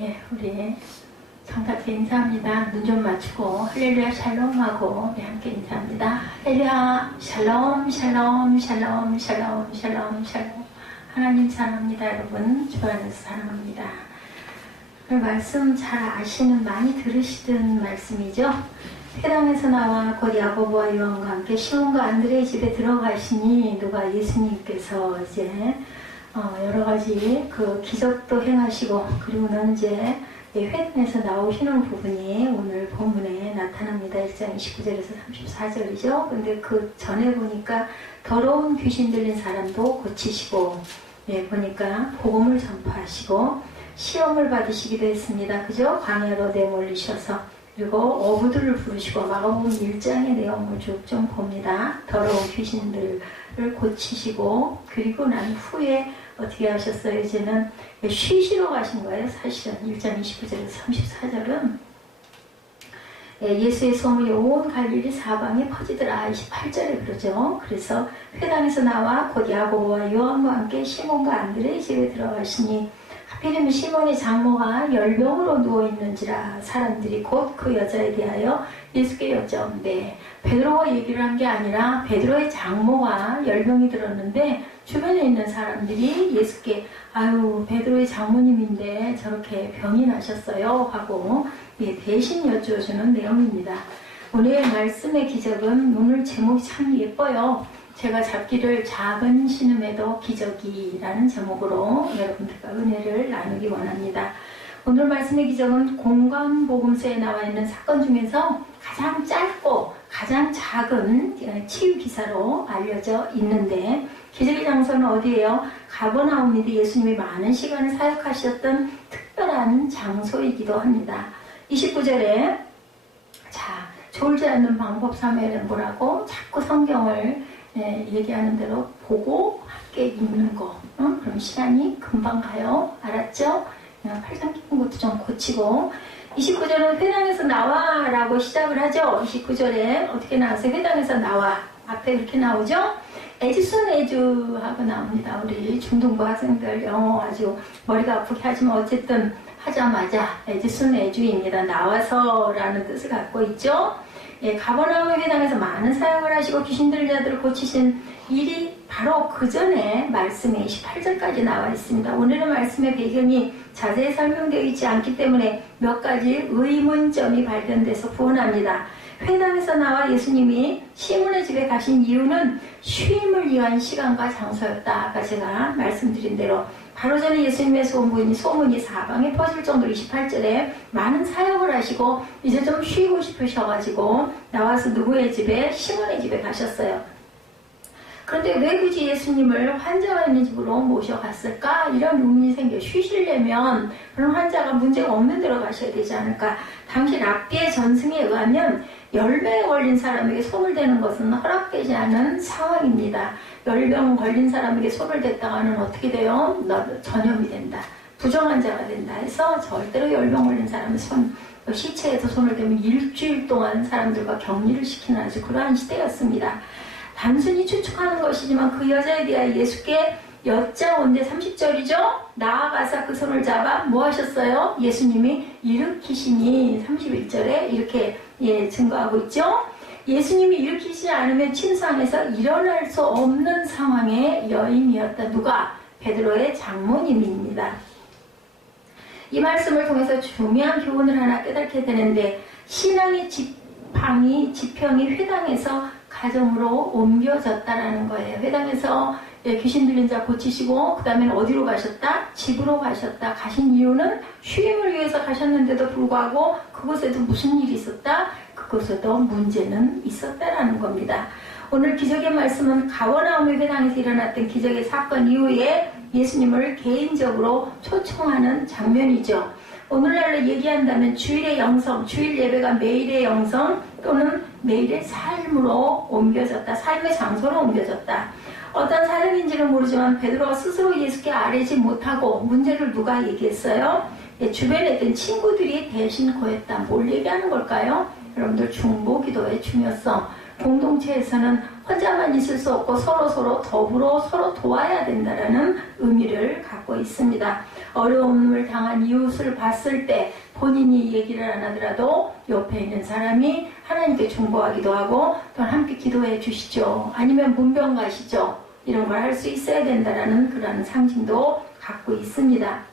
예, 우리 정답게 인사합니다. 눈 좀 맞추고 할렐루야 샬롬하고 우리 함께 인사합니다. 할렐루야 샬롬 샬롬 샬롬 샬롬 샬롬 샬롬. 하나님 사랑합니다. 여러분 주 안에서 사랑합니다. 말씀 잘 아시는, 많이 들으시던 말씀이죠. 회당에서 나와 곧 야고보와 요한과 함께 시몬과 안드레의 집에 들어가시니 누가 예수님께서 이제 여러 가지 그 기적도 행하시고, 그리고는 이제 회당에서 나오시는 부분이 오늘 본문에 나타납니다. 1장 29절에서 34절이죠. 근데 그 전에 보니까 더러운 귀신 들린 사람도 고치시고, 보니까 복음을 전파하시고 시험을 받으시기도 했습니다. 그죠? 광야로 내몰리셔서, 그리고 어부들을 부르시고, 마가복음 1장의 내용을 쭉 좀 봅니다. 더러운 귀신들을 고치시고, 그리고 난 후에 어떻게 하셨어요? 이제는 쉬시러 가신 거예요. 사실은 1장 29절에서 34절은 예수의 소문이 온 갈릴리 사방에 퍼지더라. 28절에 그러죠. 그래서 회당에서 나와 곧 야고보와 요한과 함께 시몬과 안드레의 집에 들어가시니 하필이면 시몬의 장모가 열병으로 누워있는지라 사람들이 곧 그 여자에 대하여 예수께 여쭤온대. 베드로가 얘기를 한 게 아니라 베드로의 장모가 열병이 들었는데 주변에 있는 사람들이 예수께 아유 베드로의 장모님인데 저렇게 병이 나셨어요 하고 대신 여쭈어주는 내용입니다. 오늘 말씀의 기적은 오늘 제목이 참 예뻐요. 제가 잡기를 작은 신음에도 기적이라는 제목으로 여러분들과 은혜를 나누기 원합니다. 오늘 말씀의 기적은 공관복음서에 나와 있는 사건 중에서 가장 짧고 가장 작은 치유 기사로 알려져 있는데, 기적의 장소는 어디예요? 가버나움인데 예수님이 많은 시간을 사역하셨던 특별한 장소이기도 합니다. 29절에 자, 졸지 않는 방법 3회는 뭐라고? 자꾸 성경을 얘기하는 대로 보고 함께 읽는 거. 그럼 시간이 금방 가요. 알았죠? 8장 깊은 것도 좀 고치고. 29절은 회당에서 나와 라고 시작을 하죠. 29절에 어떻게 나와서 회당에서 나와 앞에 이렇게 나오죠. 에즈순 에주 하고 나옵니다. 우리 중등부 학생들 영어 아주 머리가 아프게 하지만 어쨌든 하자마자 에즈순 에주입니다. 나와서 라는 뜻을 갖고 있죠. 가버나움 회당에서 많은 사역을 하시고 귀신 들린 자들을 고치신 일이 바로 그 전에 말씀에 28절까지 나와 있습니다. 오늘의 말씀의 배경이 자세히 설명되어 있지 않기 때문에 몇 가지 의문점이 발견돼서 부원합니다. 회당에서 나와 예수님이 시몬의 집에 가신 이유는 쉼을 위한 시간과 장소였다. 아까 제가 말씀드린 대로 바로 전에 예수님의 소문이 사방에 퍼질 정도로 28절에 많은 사역을 하시고 이제 좀 쉬고 싶으셔가지고 나와서 누구의 집에? 시몬의 집에 가셨어요. 그런데 왜 굳이 예수님을 환자가 있는 집으로 모셔갔을까? 이런 의문이 생겨. 쉬시려면 그런 환자가 문제가 없는 데로 가셔야 되지 않을까? 당시 랍비의 전승에 의하면 열병에 걸린 사람에게 손을 대는 것은 허락되지 않은 상황입니다. 열병 걸린 사람에게 손을 댔다가는 어떻게 돼요? 전염이 된다. 부정환자가 된다 해서 절대로 열병 걸린 사람의 시체에서 손을 대면 일주일 동안 사람들과 격리를 시키는 아주 그러한 시대였습니다. 단순히 추측하는 것이지만 그 여자에 대하여 예수께 여짜온데 30절이죠. 나아가서 그 손을 잡아 뭐 하셨어요? 예수님이 일으키시니 31절에 이렇게 증거하고 있죠. 예수님이 일으키시지 않으면 침상에서 일어날 수 없는 상황의 여인이었다. 누가? 베드로의 장모님입니다. 이 말씀을 통해서 중요한 교훈을 하나 깨닫게 되는데, 신앙의 지평이 회당에서 가정으로 옮겨졌다라는 거예요. 회당에서 귀신 들린 자 고치시고 그 다음에는 어디로 가셨다? 집으로 가셨다. 가신 이유는 쉼을 위해서 가셨는데도 불구하고 그곳에도 무슨 일이 있었다? 그곳에도 문제는 있었다라는 겁니다. 오늘 기적의 말씀은 가버나움의 회당에서 일어났던 기적의 사건 이후에 예수님을 개인적으로 초청하는 장면이죠. 오늘날로 얘기한다면 주일의 영성, 주일 예배가 매일의 영성 또는 매일의 삶으로 옮겨졌다. 삶의 장소로 옮겨졌다. 어떤 사역인지는 모르지만 베드로가 스스로 예수께 아뢰지 못하고 문제를 누가 얘기했어요? 주변에 있던 친구들이 대신 고했다. 뭘 얘기하는 걸까요? 여러분들 중보기도의 중요성. 공동체에서는 혼자만 있을 수 없고 서로 더불어 서로 도와야 된다는 의미를 갖고 있습니다. 어려움을 당한 이웃을 봤을 때 본인이 얘기를 안 하더라도 옆에 있는 사람이 하나님께 중보하기도 하고 또 함께 기도해 주시죠. 아니면 문병 가시죠. 이런 걸 할 수 있어야 된다는 그런 상징도 갖고 있습니다.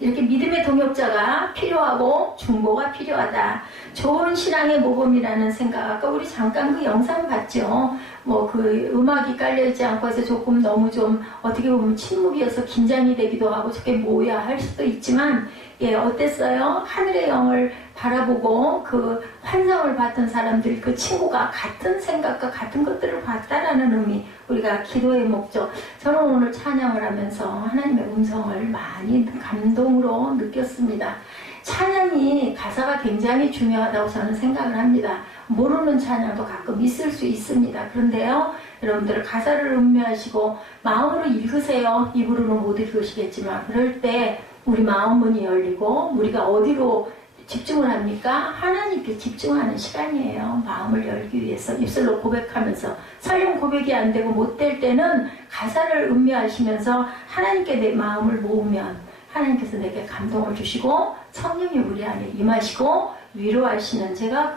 이렇게 믿음의 동역자가 필요하고 중보가 필요하다. 좋은 신앙의 모범이라는 생각. 아까 우리 잠깐 그 영상 봤죠. 뭐 그 음악이 깔려있지 않고 해서 조금 너무 좀 어떻게 보면 침묵이어서 긴장이 되기도 하고 저게 뭐야 할 수도 있지만 예, 어땠어요? 하늘의 영을 바라보고 그 환상을 봤던 사람들이 그 친구가 같은 생각과 같은 것들을 봤다라는 의미. 우리가 기도의 목적. 저는 오늘 찬양을 하면서 하나님의 음성을 많이 감동으로 느꼈습니다. 찬양이 가사가 굉장히 중요하다고 저는 생각을 합니다. 모르는 찬양도 가끔 있을 수 있습니다. 그런데요, 여러분들 가사를 음미하시고 마음으로 읽으세요. 입으로는 못 읽으시겠지만 그럴 때 우리 마음 문이 열리고 우리가 어디로 집중을 합니까? 하나님께 집중하는 시간이에요. 마음을 열기 위해서 입술로 고백하면서 설령 고백이 안 되고 못 될 때는 가사를 음미하시면서 하나님께 내 마음을 모으면 하나님께서 내게 감동을 주시고 성령이 우리 안에 임하시고 위로하시는 제가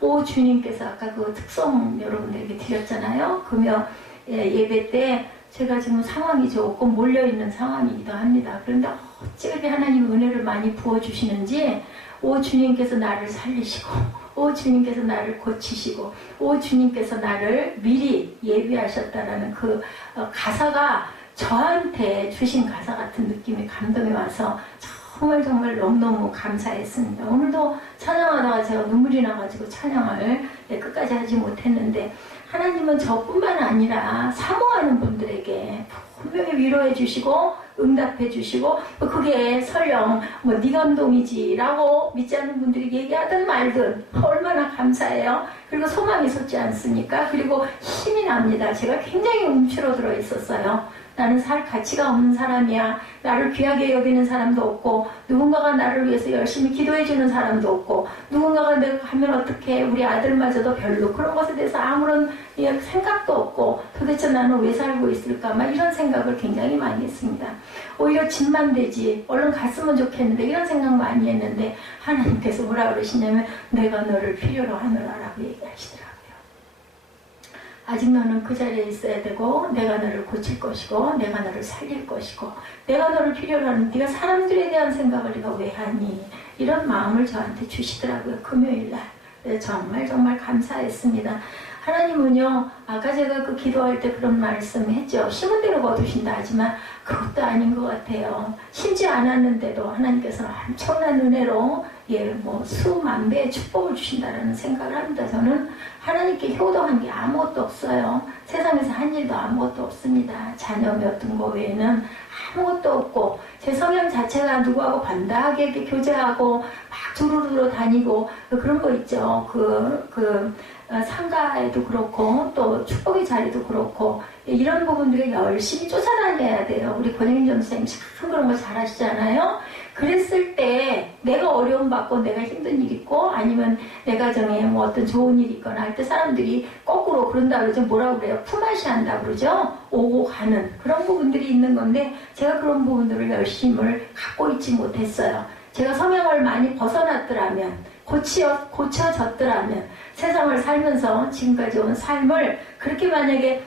오 주님께서 아까 그 특성 여러분들에게 드렸잖아요. 금요 예배 때 제가 지금 상황이 조금 몰려있는 상황이기도 합니다. 그런데 어찌 그렇게 하나님 은혜를 많이 부어주시는지 오 주님께서 나를 살리시고 오 주님께서 나를 고치시고 오 주님께서 나를 미리 예비하셨다라는 그 가사가 저한테 주신 가사 같은 느낌이 감동이 와서 정말 너무너무 감사했습니다. 오늘도 찬양하다가 제가 눈물이 나가지고 찬양을 끝까지 하지 못했는데 하나님은 저뿐만 아니라 사모하는 분들에게 분명히 위로해 주시고 응답해 주시고 그게 설령 뭐 네 감동이지 라고 믿지 않는 분들이 얘기하든 말든 얼마나 감사해요. 그리고 소망이 솟지 않습니까? 그리고 힘이 납니다. 제가 굉장히 움츠러들어 있었어요. 나는 살 가치가 없는 사람이야. 나를 귀하게 여기는 사람도 없고 누군가가 나를 위해서 열심히 기도해주는 사람도 없고 누군가가 내가 가면 어떡해 우리 아들마저도 별로 그런 것에 대해서 아무런 생각도 없고 도대체 나는 왜 살고 있을까 막 이런 생각을 굉장히 많이 했습니다. 오히려 집만 되지 얼른 갔으면 좋겠는데 이런 생각 많이 했는데 하나님께서 뭐라 그러시냐면 내가 너를 필요로 하느라라고 얘기하시더라고요. 아직 너는 그 자리에 있어야 되고 내가 너를 고칠 것이고 내가 너를 살릴 것이고 내가 너를 필요로 하는 네가 사람들에 대한 생각을 네가 왜 하니 이런 마음을 저한테 주시더라고요. 금요일날 정말 감사했습니다. 하나님은요 아까 제가 그 기도할 때 그런 말씀 했죠. 심은 대로 거두신다 하지만 그것도 아닌 것 같아요. 심지 않았는데도 하나님께서는 엄청난 은혜로 수만 배의 축복을 주신다는 생각을 합니다. 저는 하나님께 효도한 게 아무것도 없어요. 세상에서 한 일도 아무것도 없습니다. 자녀 몇 둔 거 외에는 아무것도 없고 제 성향 자체가 누구하고 반다하게 이렇게 교제하고 막 두루두루 다니고 그런 거 있죠. 상가에도 그렇고 또 축복의 자리도 그렇고 이런 부분들을 열심히 쫓아다녀야 돼요. 우리 권영인 전도사님 참 그런 거 잘하시잖아요. 그랬을 때 내가 어려움 받고 내가 힘든 일 있고 아니면 내 가정에 뭐 어떤 좋은 일이 있거나 할 때 사람들이 거꾸로 그런다 그러죠. 뭐라고 그래요? 품앗이 한다 그러죠. 오고 가는 그런 부분들이 있는 건데 제가 그런 부분들을 열심을 갖고 있지 못했어요. 제가 성향을 많이 벗어났더라면 고쳐졌더라면 세상을 살면서 지금까지 온 삶을 그렇게 만약에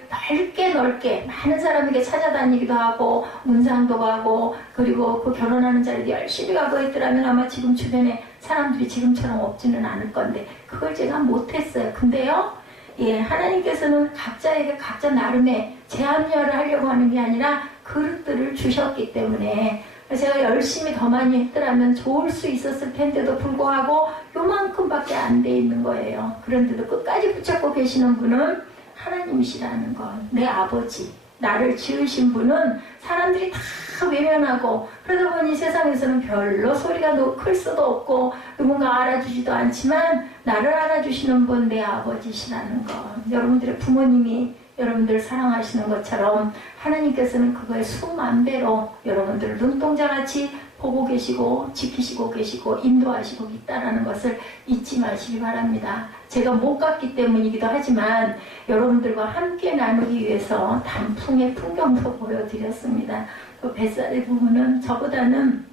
넓게 많은 사람에게 찾아다니기도 하고 문상도 가고 그리고 그 결혼하는 자리도 열심히 가고 했더라면 아마 지금 주변에 사람들이 지금처럼 없지는 않을 건데 그걸 제가 못했어요. 근데요 하나님께서는 각자에게 각자 나름의 제합력을 하려고 하는 게 아니라 그릇들을 주셨기 때문에 제가 열심히 더 많이 했더라면 좋을 수 있었을 텐데도 불구하고 요만큼밖에 안 돼 있는 거예요. 그런데도 끝까지 붙잡고 계시는 분은 하나님이시라는 것. 내 아버지, 나를 지으신 분은 사람들이 다 외면하고 그러다 보니 세상에서는 별로 소리가 클 수도 없고 누군가 알아주지도 않지만 나를 알아주시는 분 내 아버지시라는 것. 여러분들의 부모님이 여러분들을 사랑하시는 것처럼 하나님께서는 그거에 수만 배로 여러분들을 눈동자같이 보고 계시고 지키시고 계시고 인도하시고 있다라는 것을 잊지 마시기 바랍니다. 제가 못 갔기 때문이기도 하지만 여러분들과 함께 나누기 위해서 단풍의 풍경도 보여드렸습니다. 그 뱃살의 부분은 저보다는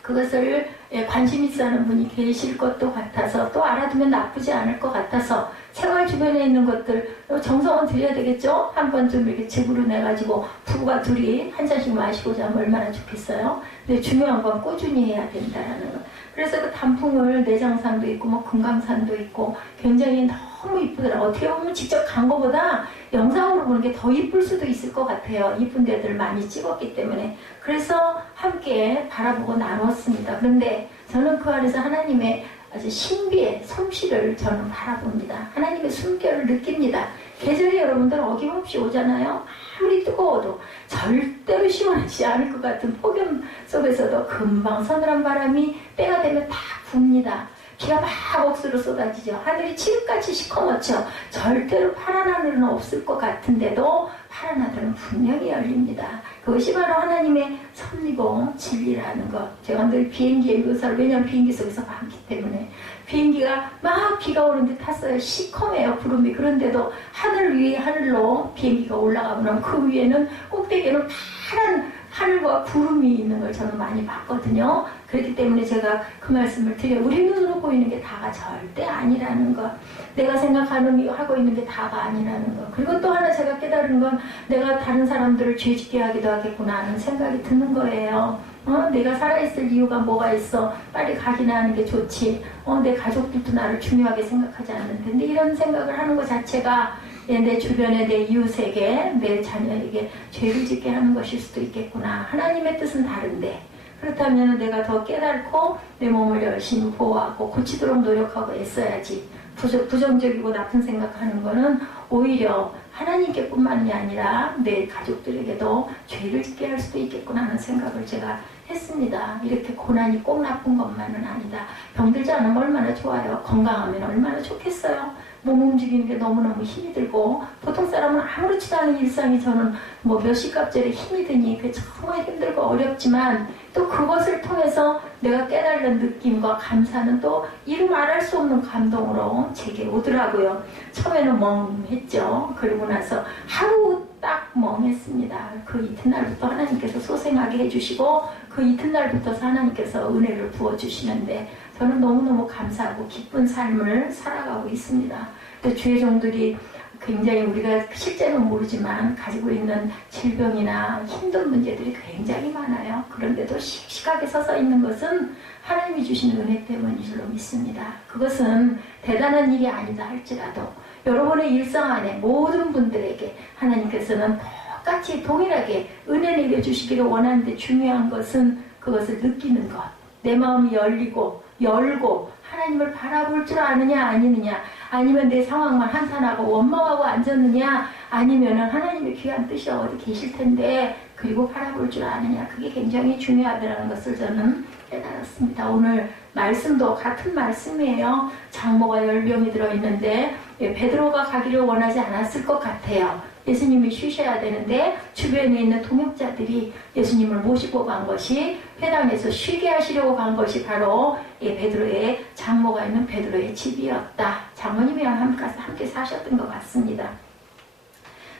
그것을 관심 있어 하는 분이 계실 것도 같아서 또 알아두면 나쁘지 않을 것 같아서 생활 주변에 있는 것들 정성은 드려야 되겠죠? 한 번 좀 이렇게 집으로 내가지고 부부가 둘이 한 잔씩 마시고 자면 얼마나 좋겠어요? 근데 중요한 건 꾸준히 해야 된다는 거. 그래서 그 단풍을 내장산도 있고 뭐 금강산도 있고 굉장히 너무 이쁘더라고요. 어떻게 보면 직접 간 것보다 영상으로 보는 게 더 이쁠 수도 있을 것 같아요. 이쁜 데들 많이 찍었기 때문에. 그래서 함께 바라보고 나눴습니다. 그런데 저는 그 안에서 하나님의 아주 신비의 솜씨를 저는 바라봅니다. 하나님의 숨결을 느낍니다. 계절이 여러분들 어김없이 오잖아요. 아무리 뜨거워도 절대로 시원하지 않을 것 같은 폭염 속에서도 금방 서늘한 바람이 때가 되면 다 붑니다. 비가 막 억수로 쏟아지죠. 하늘이 칠흑같이 시커멓죠. 절대로 파란 하늘은 없을 것 같은데도 파란 하늘은 분명히 열립니다. 그것이 바로 하나님의 섭리고 진리라는 것. 제가 늘 비행기의 묘사를, 왜냐하면 비행기 속에서 봤기 때문에. 비행기가 막 비가 오는 듯 탔어요. 시커매요, 구름이. 그런데도 하늘 위에 하늘로 비행기가 올라가면 그 위에는 꼭대기에는 파란 하늘과 구름이 있는 걸 저는 많이 봤거든요. 그렇기 때문에 제가 그 말씀을 드려요. 우리 눈으로 보이는 게 다가 절대 아니라는 것. 내가 생각하는 하고 있는 게 다가 아니라는 것. 그리고 또 하나 제가 깨달은 건 내가 다른 사람들을 죄짓게 하기도 하겠구나 하는 생각이 드는 거예요. 내가 살아있을 이유가 뭐가 있어. 빨리 가기나 하는 게 좋지. 내 가족들도 나를 중요하게 생각하지 않는데. 근데 이런 생각을 하는 것 자체가 내 주변에 내 이웃에게 내 자녀에게 죄를 짓게 하는 것일 수도 있겠구나. 하나님의 뜻은 다른데 그렇다면 내가 더 깨닫고 내 몸을 열심히 보호하고 고치도록 노력하고 애써야지. 부정적이고 나쁜 생각하는 거는 오히려 하나님께 뿐만이 아니라 내 가족들에게도 죄를 짓게 할 수도 있겠구나 하는 생각을 제가 했습니다. 이렇게 고난이 꼭 나쁜 것만은 아니다. 병들지 않으면 얼마나 좋아요. 건강하면 얼마나 좋겠어요. 몸 움직이는 게 너무너무 힘이 들고 보통 사람은 아무렇지도 않은 일상이 저는 뭐 몇십 갑절에 힘이 드니 그게 정말 힘들고 어렵지만 또 그것을 통해서 내가 깨달은 느낌과 감사는 또 이루 말할 수 없는 감동으로 제게 오더라고요. 처음에는 멍했죠. 그리고 나서 하루 딱 멍했습니다. 그 이튿날부터 하나님께서 소생하게 해주시고 그 이튿날부터 하나님께서 은혜를 부어주시는데 저는 너무너무 감사하고 기쁜 삶을 살아가고 있습니다. 또 주의 종들이 굉장히 우리가 실제는 모르지만 가지고 있는 질병이나 힘든 문제들이 굉장히 많아요. 그런데도 씩씩하게 서서 있는 것은 하나님이 주신 은혜 때문인 줄로 믿습니다. 그것은 대단한 일이 아니다 할지라도 여러분의 일상 안에 모든 분들에게 하나님께서는 똑같이 동일하게 은혜 내려주시기를 원하는데 중요한 것은 그것을 느끼는 것. 내 마음이 열고 하나님을 바라볼 줄 아느냐 아니느냐 아니면 내 상황만 한탄하고 원망하고 앉았느냐 아니면 하나님의 귀한 뜻이 어디 계실 텐데 그리고 바라볼 줄 아느냐 그게 굉장히 중요하다는 것을 저는 깨달았습니다. 오늘 말씀도 같은 말씀이에요. 장모가 10병이 들어있는데 베드로가 가기를 원하지 않았을 것 같아요. 예수님이 쉬셔야 되는데 주변에 있는 동역자들이 예수님을 모시고 간 것이 회당에서 쉬게 하시려고 간 것이 바로 베드로의 장모가 있는 베드로의 집이었다. 장모님이랑 함께 사셨던 것 같습니다.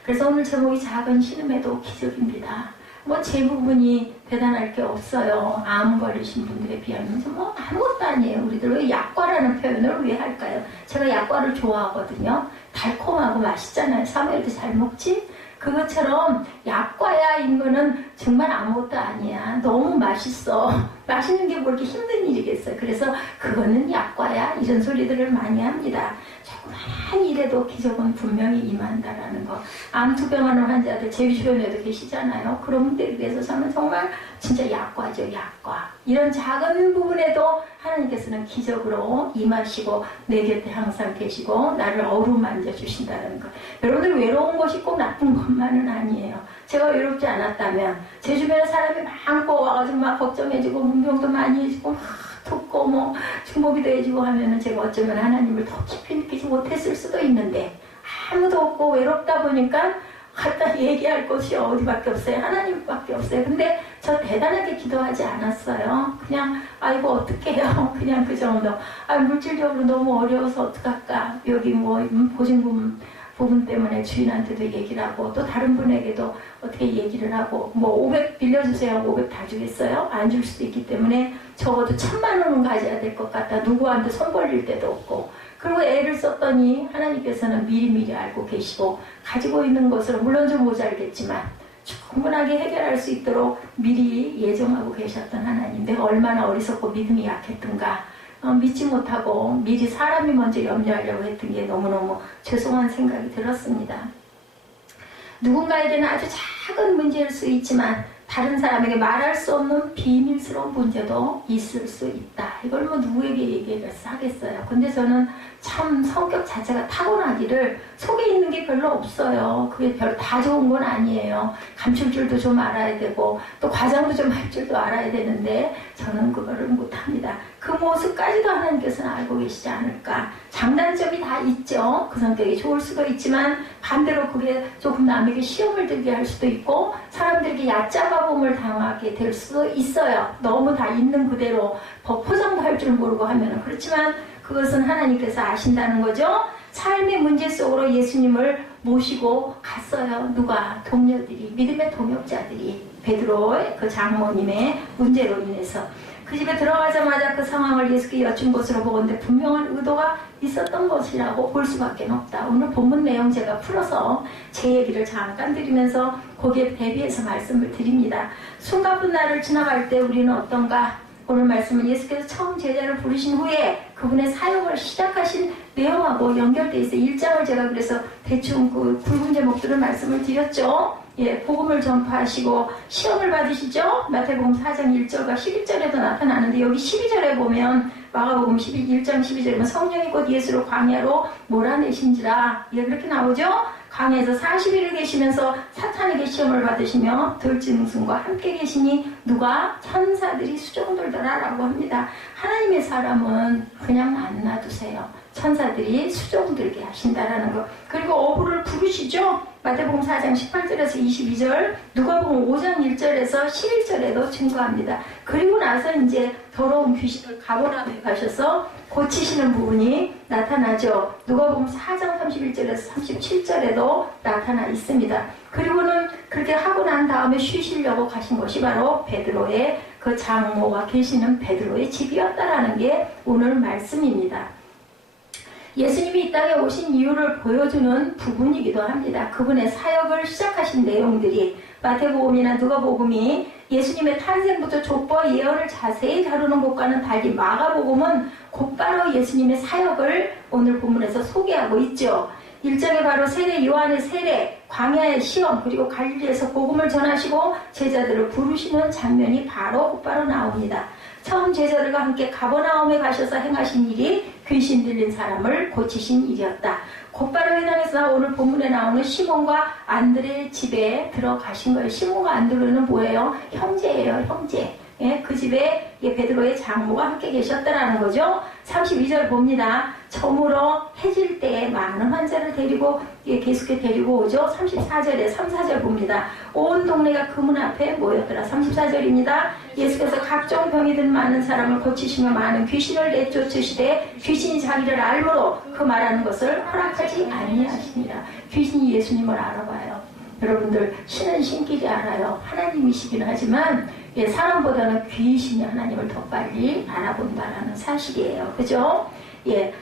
그래서 오늘 제목이 작은 신음에도 기적입니다. 뭐 제 부분이 대단할 게 없어요. 암 걸리신 분들에 비하면 뭐 아무것도 아니에요. 우리들 왜 약과라는 표현을 왜 할까요? 제가 약과를 좋아하거든요. 달콤하고 맛있잖아요. 사무엘도 잘 먹지? 그것처럼 약과야인 거는 정말 아무것도 아니야. 너무 맛있어. 맛있는 게 뭐 이렇게 힘든 일이겠어요. 그래서 그거는 약과야. 이런 소리들을 많이 합니다. 조그만 일에도 기적은 분명히 임한다라는 거. 암 투병하는 환자들 제 주변에도 계시잖아요. 그런 분들에 대해서 저는 정말 진짜 약과죠. 약과. 이런 작은 부분에도 하나님께서는 기적으로 임하시고 내 곁에 항상 계시고 나를 어루만져 주신다는 것. 여러분들 외로운 것이 꼭 나쁜 것만은 아니에요. 제가 외롭지 않았다면 제 주변에 사람이 많고 와가지고 막 걱정해지고 문병도 많이 해지고 막 덥고 뭐 중보기도 해지고 하면은 제가 어쩌면 하나님을 더 깊이 느끼지 못했을 수도 있는데 아무도 없고 외롭다 보니까 갖다 얘기할 곳이 어디밖에 없어요. 하나님밖에 없어요. 근데 저 대단하게 기도하지 않았어요. 그냥 아이고 어떡해요. 그냥 그 정도. 물질적으로 너무 어려워서 어떡할까. 여기 뭐 보증금 부분 때문에 주인한테도 얘기를 하고 또 다른 분에게도 어떻게 얘기를 하고 뭐 500 빌려주세요. 500 다 주겠어요? 안 줄 수도 있기 때문에 적어도 1000만 원은 가져야 될 것 같다. 누구한테 손 벌릴 데도 없고. 그리고 애를 썼더니 하나님께서는 미리미리 알고 계시고 가지고 있는 것으로 물론 좀 모자르겠지만 충분하게 해결할 수 있도록 미리 예정하고 계셨던 하나님. 내가 얼마나 어리석고 믿음이 약했던가. 믿지 못하고 미리 사람이 먼저 염려하려고 했던 게 너무너무 죄송한 생각이 들었습니다. 누군가에게는 아주 작은 문제일 수 있지만 다른 사람에게 말할 수 없는 비밀스러운 문제도 있을 수 있다. 이걸 뭐 누구에게 얘기를 하겠어요. 근데 저는 참 성격 자체가 타고나기를 속에 있는 게 별로 없어요. 그게 별 다 좋은 건 아니에요. 감출 줄도 좀 알아야 되고 또 과장도 좀 할 줄도 알아야 되는데 저는 그거를 못합니다. 그 모습까지도 하나님께서는 알고 계시지 않을까. 장단점이 다 있죠. 그 성격이 좋을 수도 있지만 반대로 그게 조금 남에게 시험을 들게 할 수도 있고 사람들에게 얕잡아봄을 당하게 될 수도 있어요. 너무 다 있는 그대로 포장도 할 줄 모르고 하면은. 그렇지만 그것은 하나님께서 아신다는 거죠. 삶의 문제 속으로 예수님을 모시고 갔어요. 누가? 동료들이, 믿음의 동역자들이 베드로의 그 장모님의 문제로 인해서 그 집에 들어가자마자 그 상황을 예수께 여쭌 것으로 보건대 분명한 의도가 있었던 것이라고 볼 수밖에 없다. 오늘 본문 내용 제가 풀어서 제 얘기를 잠깐 드리면서 거기에 대비해서 말씀을 드립니다. 숨가쁜 날을 지나갈 때 우리는 어떤가? 오늘 말씀은 예수께서 처음 제자를 부르신 후에 그분의 사역을 시작하신 내용하고 연결되어 있어요. 1장을 제가 그래서 대충 그 굵은 제목들을 말씀을 드렸죠. 예, 복음을 전파하시고 시험을 받으시죠. 마태복음 4장 1절과 11절에도 나타나는데 여기 12절에 보면 마가복음 1장 12절에 보면 성령이 곧 예수를 광야로 몰아내신지라. 예, 그렇게 나오죠. 광야에서 40일을 계시면서 사탄에게 시험을 받으시며 들짐승과 함께 계시니 누가? 천사들이 수종 들더라라고 합니다. 하나님의 사람은 그냥 안 놔두세요. 천사들이 수종 들게 하신다라는 거. 그리고 어부를 부르시죠. 마태복음 4장 18절에서 22절, 누가복음 5장 1절에서 11절에도 증거합니다. 그리고 나서 이제 더러운 귀신을 가버나움에 가셔서 고치시는 부분이 나타나죠. 누가복음 4장 31절에서 37절에도 나타나 있습니다. 그리고는 그렇게 하고 난 다음에 쉬시려고 가신 것이 바로 베드로의 그 장모가 계시는 베드로의 집이었다라는 게 오늘 말씀입니다. 예수님이 이 땅에 오신 이유를 보여주는 부분이기도 합니다. 그분의 사역을 시작하신 내용들이 마태복음이나 누가복음이 예수님의 탄생부터 족보와 예언을 자세히 다루는 것과는 달리 마가복음은 곧바로 예수님의 사역을 오늘 본문에서 소개하고 있죠. 1장에 바로 세례 요한의 세례, 광야의 시험, 그리고 갈릴리에서 복음을 전하시고 제자들을 부르시는 장면이 곧바로 나옵니다. 처음 제자들과 함께 가버나움에 가셔서 행하신 일이 귀신 들린 사람을 고치신 일이었다. 곧바로 해당해서 오늘 본문에 나오는 시몬과 안드레의 집에 들어가신 거예요. 시몬과 안드레는 뭐예요? 형제예요, 형제. 예, 그 집에 베드로의 장모가 함께 계셨다라는 거죠. 32절 봅니다. 저물어 해질 때에 많은 환자를 데리고 계속해 데리고 오죠. 34절에 3, 4절 봅니다. 온 동네가 그 문 앞에 모였더라. 34절입니다. 예수께서 각종 병이 든 많은 사람을 고치시며 많은 귀신을 내쫓으시되 귀신이 자기를 알므로 그 말하는 것을 허락하지 아니하십니다. 귀신이 예수님을 알아봐요. 여러분들 신은 신끼리 알아요. 하나님이시긴 하지만 사람보다는 귀신이 하나님을 더 빨리 알아본다라는 사실이에요. 그죠? 예,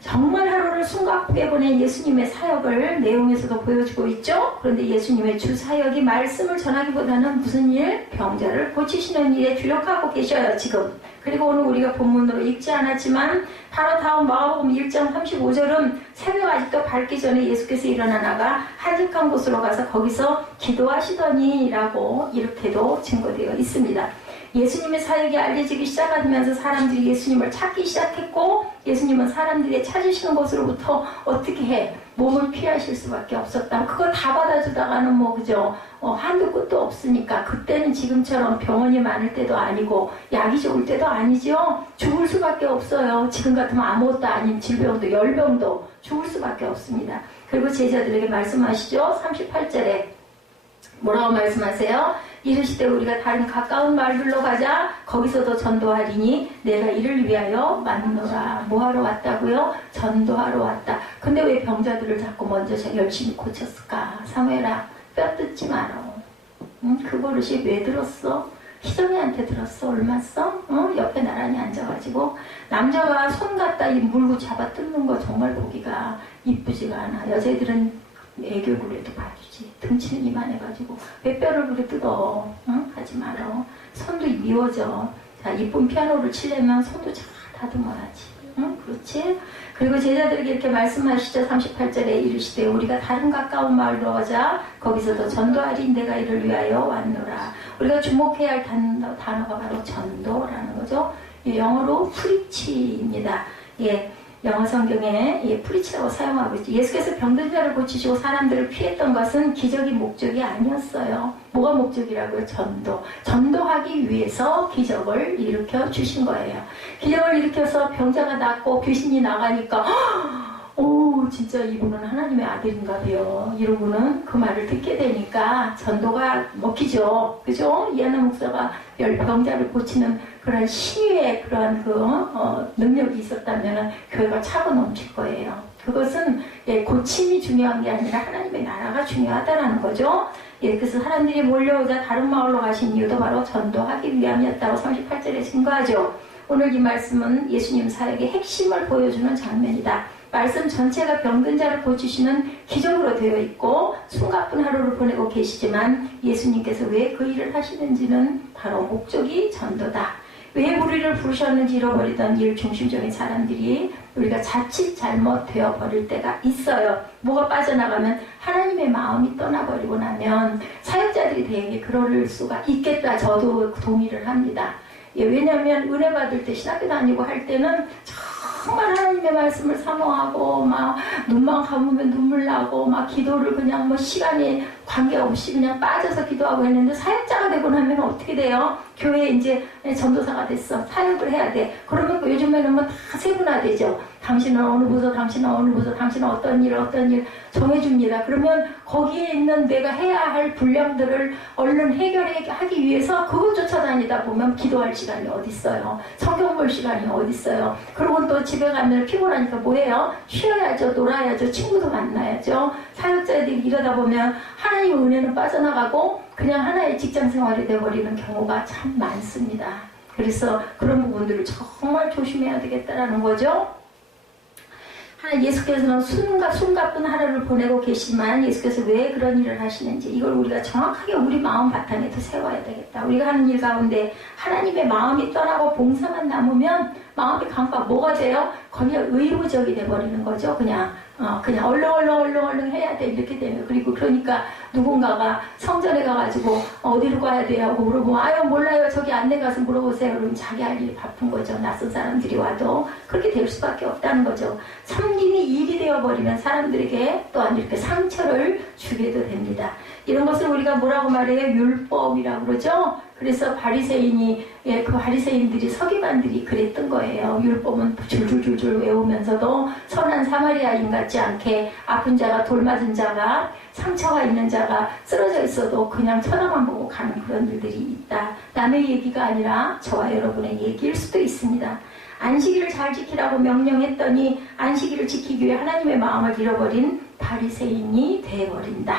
정말 하루를 숨가쁘게 보낸 예수님의 사역을 내용에서도 보여주고 있죠. 그런데 예수님의 주 사역이 말씀을 전하기보다는 무슨 일? 병자를 고치시는 일에 주력하고 계셔요, 지금. 그리고 오늘 우리가 본문으로 읽지 않았지만 바로 다음 마가복음 1장 35절은 새벽 아직도 밝기 전에 예수께서 일어나다가 한적한 곳으로 가서 거기서 기도하시더니 라고 이렇게도 증거되어 있습니다. 예수님의 사역이 알려지기 시작하면서 사람들이 예수님을 찾기 시작했고 예수님은 사람들이 찾으시는 곳으로부터 어떻게 해? 몸을 피하실 수밖에 없었다. 그거 다 받아주다가는 뭐 그죠? 한도 끝도 없으니까 그때는 지금처럼 병원이 많을 때도 아니고 약이 좋을 때도 아니죠. 죽을 수밖에 없어요. 지금 같으면 아무것도 아닌 질병도 열병도 죽을 수밖에 없습니다. 그리고 제자들에게 말씀하시죠. 38절에 뭐라고 말씀하세요? 이르시되 우리가 다른 가까운 마을들로 가자. 거기서도 전도하리니 내가 이를 위하여 왔노라. 뭐하러 왔다고요? 전도하러 왔다. 근데 왜 병자들을 자꾸 먼저 열심히 고쳤을까? 사무엘아, 뼈 뜯지 마라. 응? 그 버릇이 왜 들었어? 희정이한테 들었어? 얼마 써? 옆에 나란히 앉아가지고 남자가 손 갖다 물고 잡아 뜯는 거 정말 보기가 이쁘지가 않아. 여자애들은 애교를 해도 봐주지. 등치는 이만해가지고 왜 뼈를 그래 뜯어? 응? 하지 말어. 손도 미워져. 자, 이쁜 피아노를 치려면 손도 잘 다듬어야지. 응? 그렇지? 그리고 제자들에게 이렇게 말씀하시죠. 38절에 이르시되 우리가 다른 가까운 마을로 가자. 거기서도 전도하리. 내가 이를 위하여 왔노라. 우리가 주목해야 할 단어가 바로 전도라는 거죠. 영어로 프리치입니다. 예. 영어 성경에 프리치라고 사용하고 있죠. 예수께서 병든 자를 고치시고 사람들을 피했던 것은 기적이 목적이 아니었어요. 뭐가 목적이라고요? 전도. 전도하기 위해서 기적을 일으켜 주신 거예요. 기적을 일으켜서 병자가 낫고 귀신이 나가니까 오, 진짜 이분은 하나님의 아들인가 봐요. 이러고는 그 말을 듣게 되니까 전도가 먹히죠. 그죠? 이하나 목사가 병자를 고치는 그런 신유의 그러한 능력이 있었다면 교회가 차고 넘칠 거예요. 그것은 고침이 중요한 게 아니라 하나님의 나라가 중요하다는 거죠. 그래서 사람들이 몰려오자 다른 마을로 가신 이유도 바로 전도하기 위함이었다고 38절에 증거하죠. 오늘 이 말씀은 예수님 사역의 핵심을 보여주는 장면이다. 말씀 전체가 병든 자를 고치시는 기적으로 되어 있고 숨가쁜 하루를 보내고 계시지만 예수님께서 왜 그 일을 하시는지는 바로 목적이 전도다. 왜 우리를 부르셨는지 잃어버리던 일 중심적인 사람들이 우리가 자칫 잘못되어 버릴 때가 있어요. 뭐가 빠져나가면 하나님의 마음이 떠나버리고 나면 사역자들이 되게 그럴 수가 있겠다. 저도 동의를 합니다. 왜냐하면 은혜 받을 때 신학교 다니고 할 때는 정말 하나님의 말씀을 사모하고 막 눈만 감으면 눈물 나고 막 기도를 그냥 뭐 시간에 관계없이 그냥 빠져서 기도하고 했는데 사역자가 되고 나면 어떻게 돼요? 교회에 이제 전도사가 됐어. 사역을 해야 돼. 그러면 요즘에는 뭐 다 세분화되죠. 당신은 어느 부서, 당신은 어느 부서, 당신은 어떤 일 정해줍니다. 그러면 거기에 있는 내가 해야 할 분량들을 얼른 해결하기 위해서 그것 쫓아다니다 보면 기도할 시간이 어딨어요. 성경 볼 시간이 어딨어요. 그러고 또 집에 가면 피곤하니까 뭐해요? 쉬어야죠. 놀아야죠. 친구도 만나야죠. 사역자들이 이러다 보면 하나님의 은혜는 빠져나가고 그냥 하나의 직장 생활이 되어버리는 경우가 참 많습니다. 그래서 그런 부분들을 정말 조심해야 되겠다라는 거죠. 예수께서는 숨가쁜 하루를 보내고 계시지만 예수께서 왜 그런 일을 하시는지 이걸 우리가 정확하게 우리 마음 바탕에 더 세워야 되겠다. 우리가 하는 일 가운데 하나님의 마음이 떠나고 봉사만 남으면 마음이 뭐가 돼요? 그냥 의무적이 돼버리는 거죠. 그냥 얼른 해야 돼 이렇게 되면. 그리고 그러니까 누군가가 성전에 가가지고 어디로 가야 돼요 하고 물어보면 아유 몰라요 저기 안내 가서 물어보세요. 그러면 자기 할 일이 바쁜 거죠. 낯선 사람들이 와도 그렇게 될 수밖에 없다는 거죠. 섬김이 일이 되어버리면 사람들에게 또한 이렇게 상처를 주게도 됩니다. 이런 것을 우리가 뭐라고 말해요? 율법이라고 그러죠. 그래서 그 바리새인들이 서기관들이 그랬던 거예요. 율법은 줄줄줄줄 외우면서도 선한 사마리아인 같지 않게 아픈 자가 돌 맞은 자가 상처가 있는 자가 쓰러져 있어도 그냥 쳐다만 보고 가는 그런 일들이 있다. 남의 얘기가 아니라 저와 여러분의 얘기일 수도 있습니다. 안식일을 잘 지키라고 명령했더니 안식일을 지키기 위해 하나님의 마음을 잃어버린 바리새인이 되어버린다.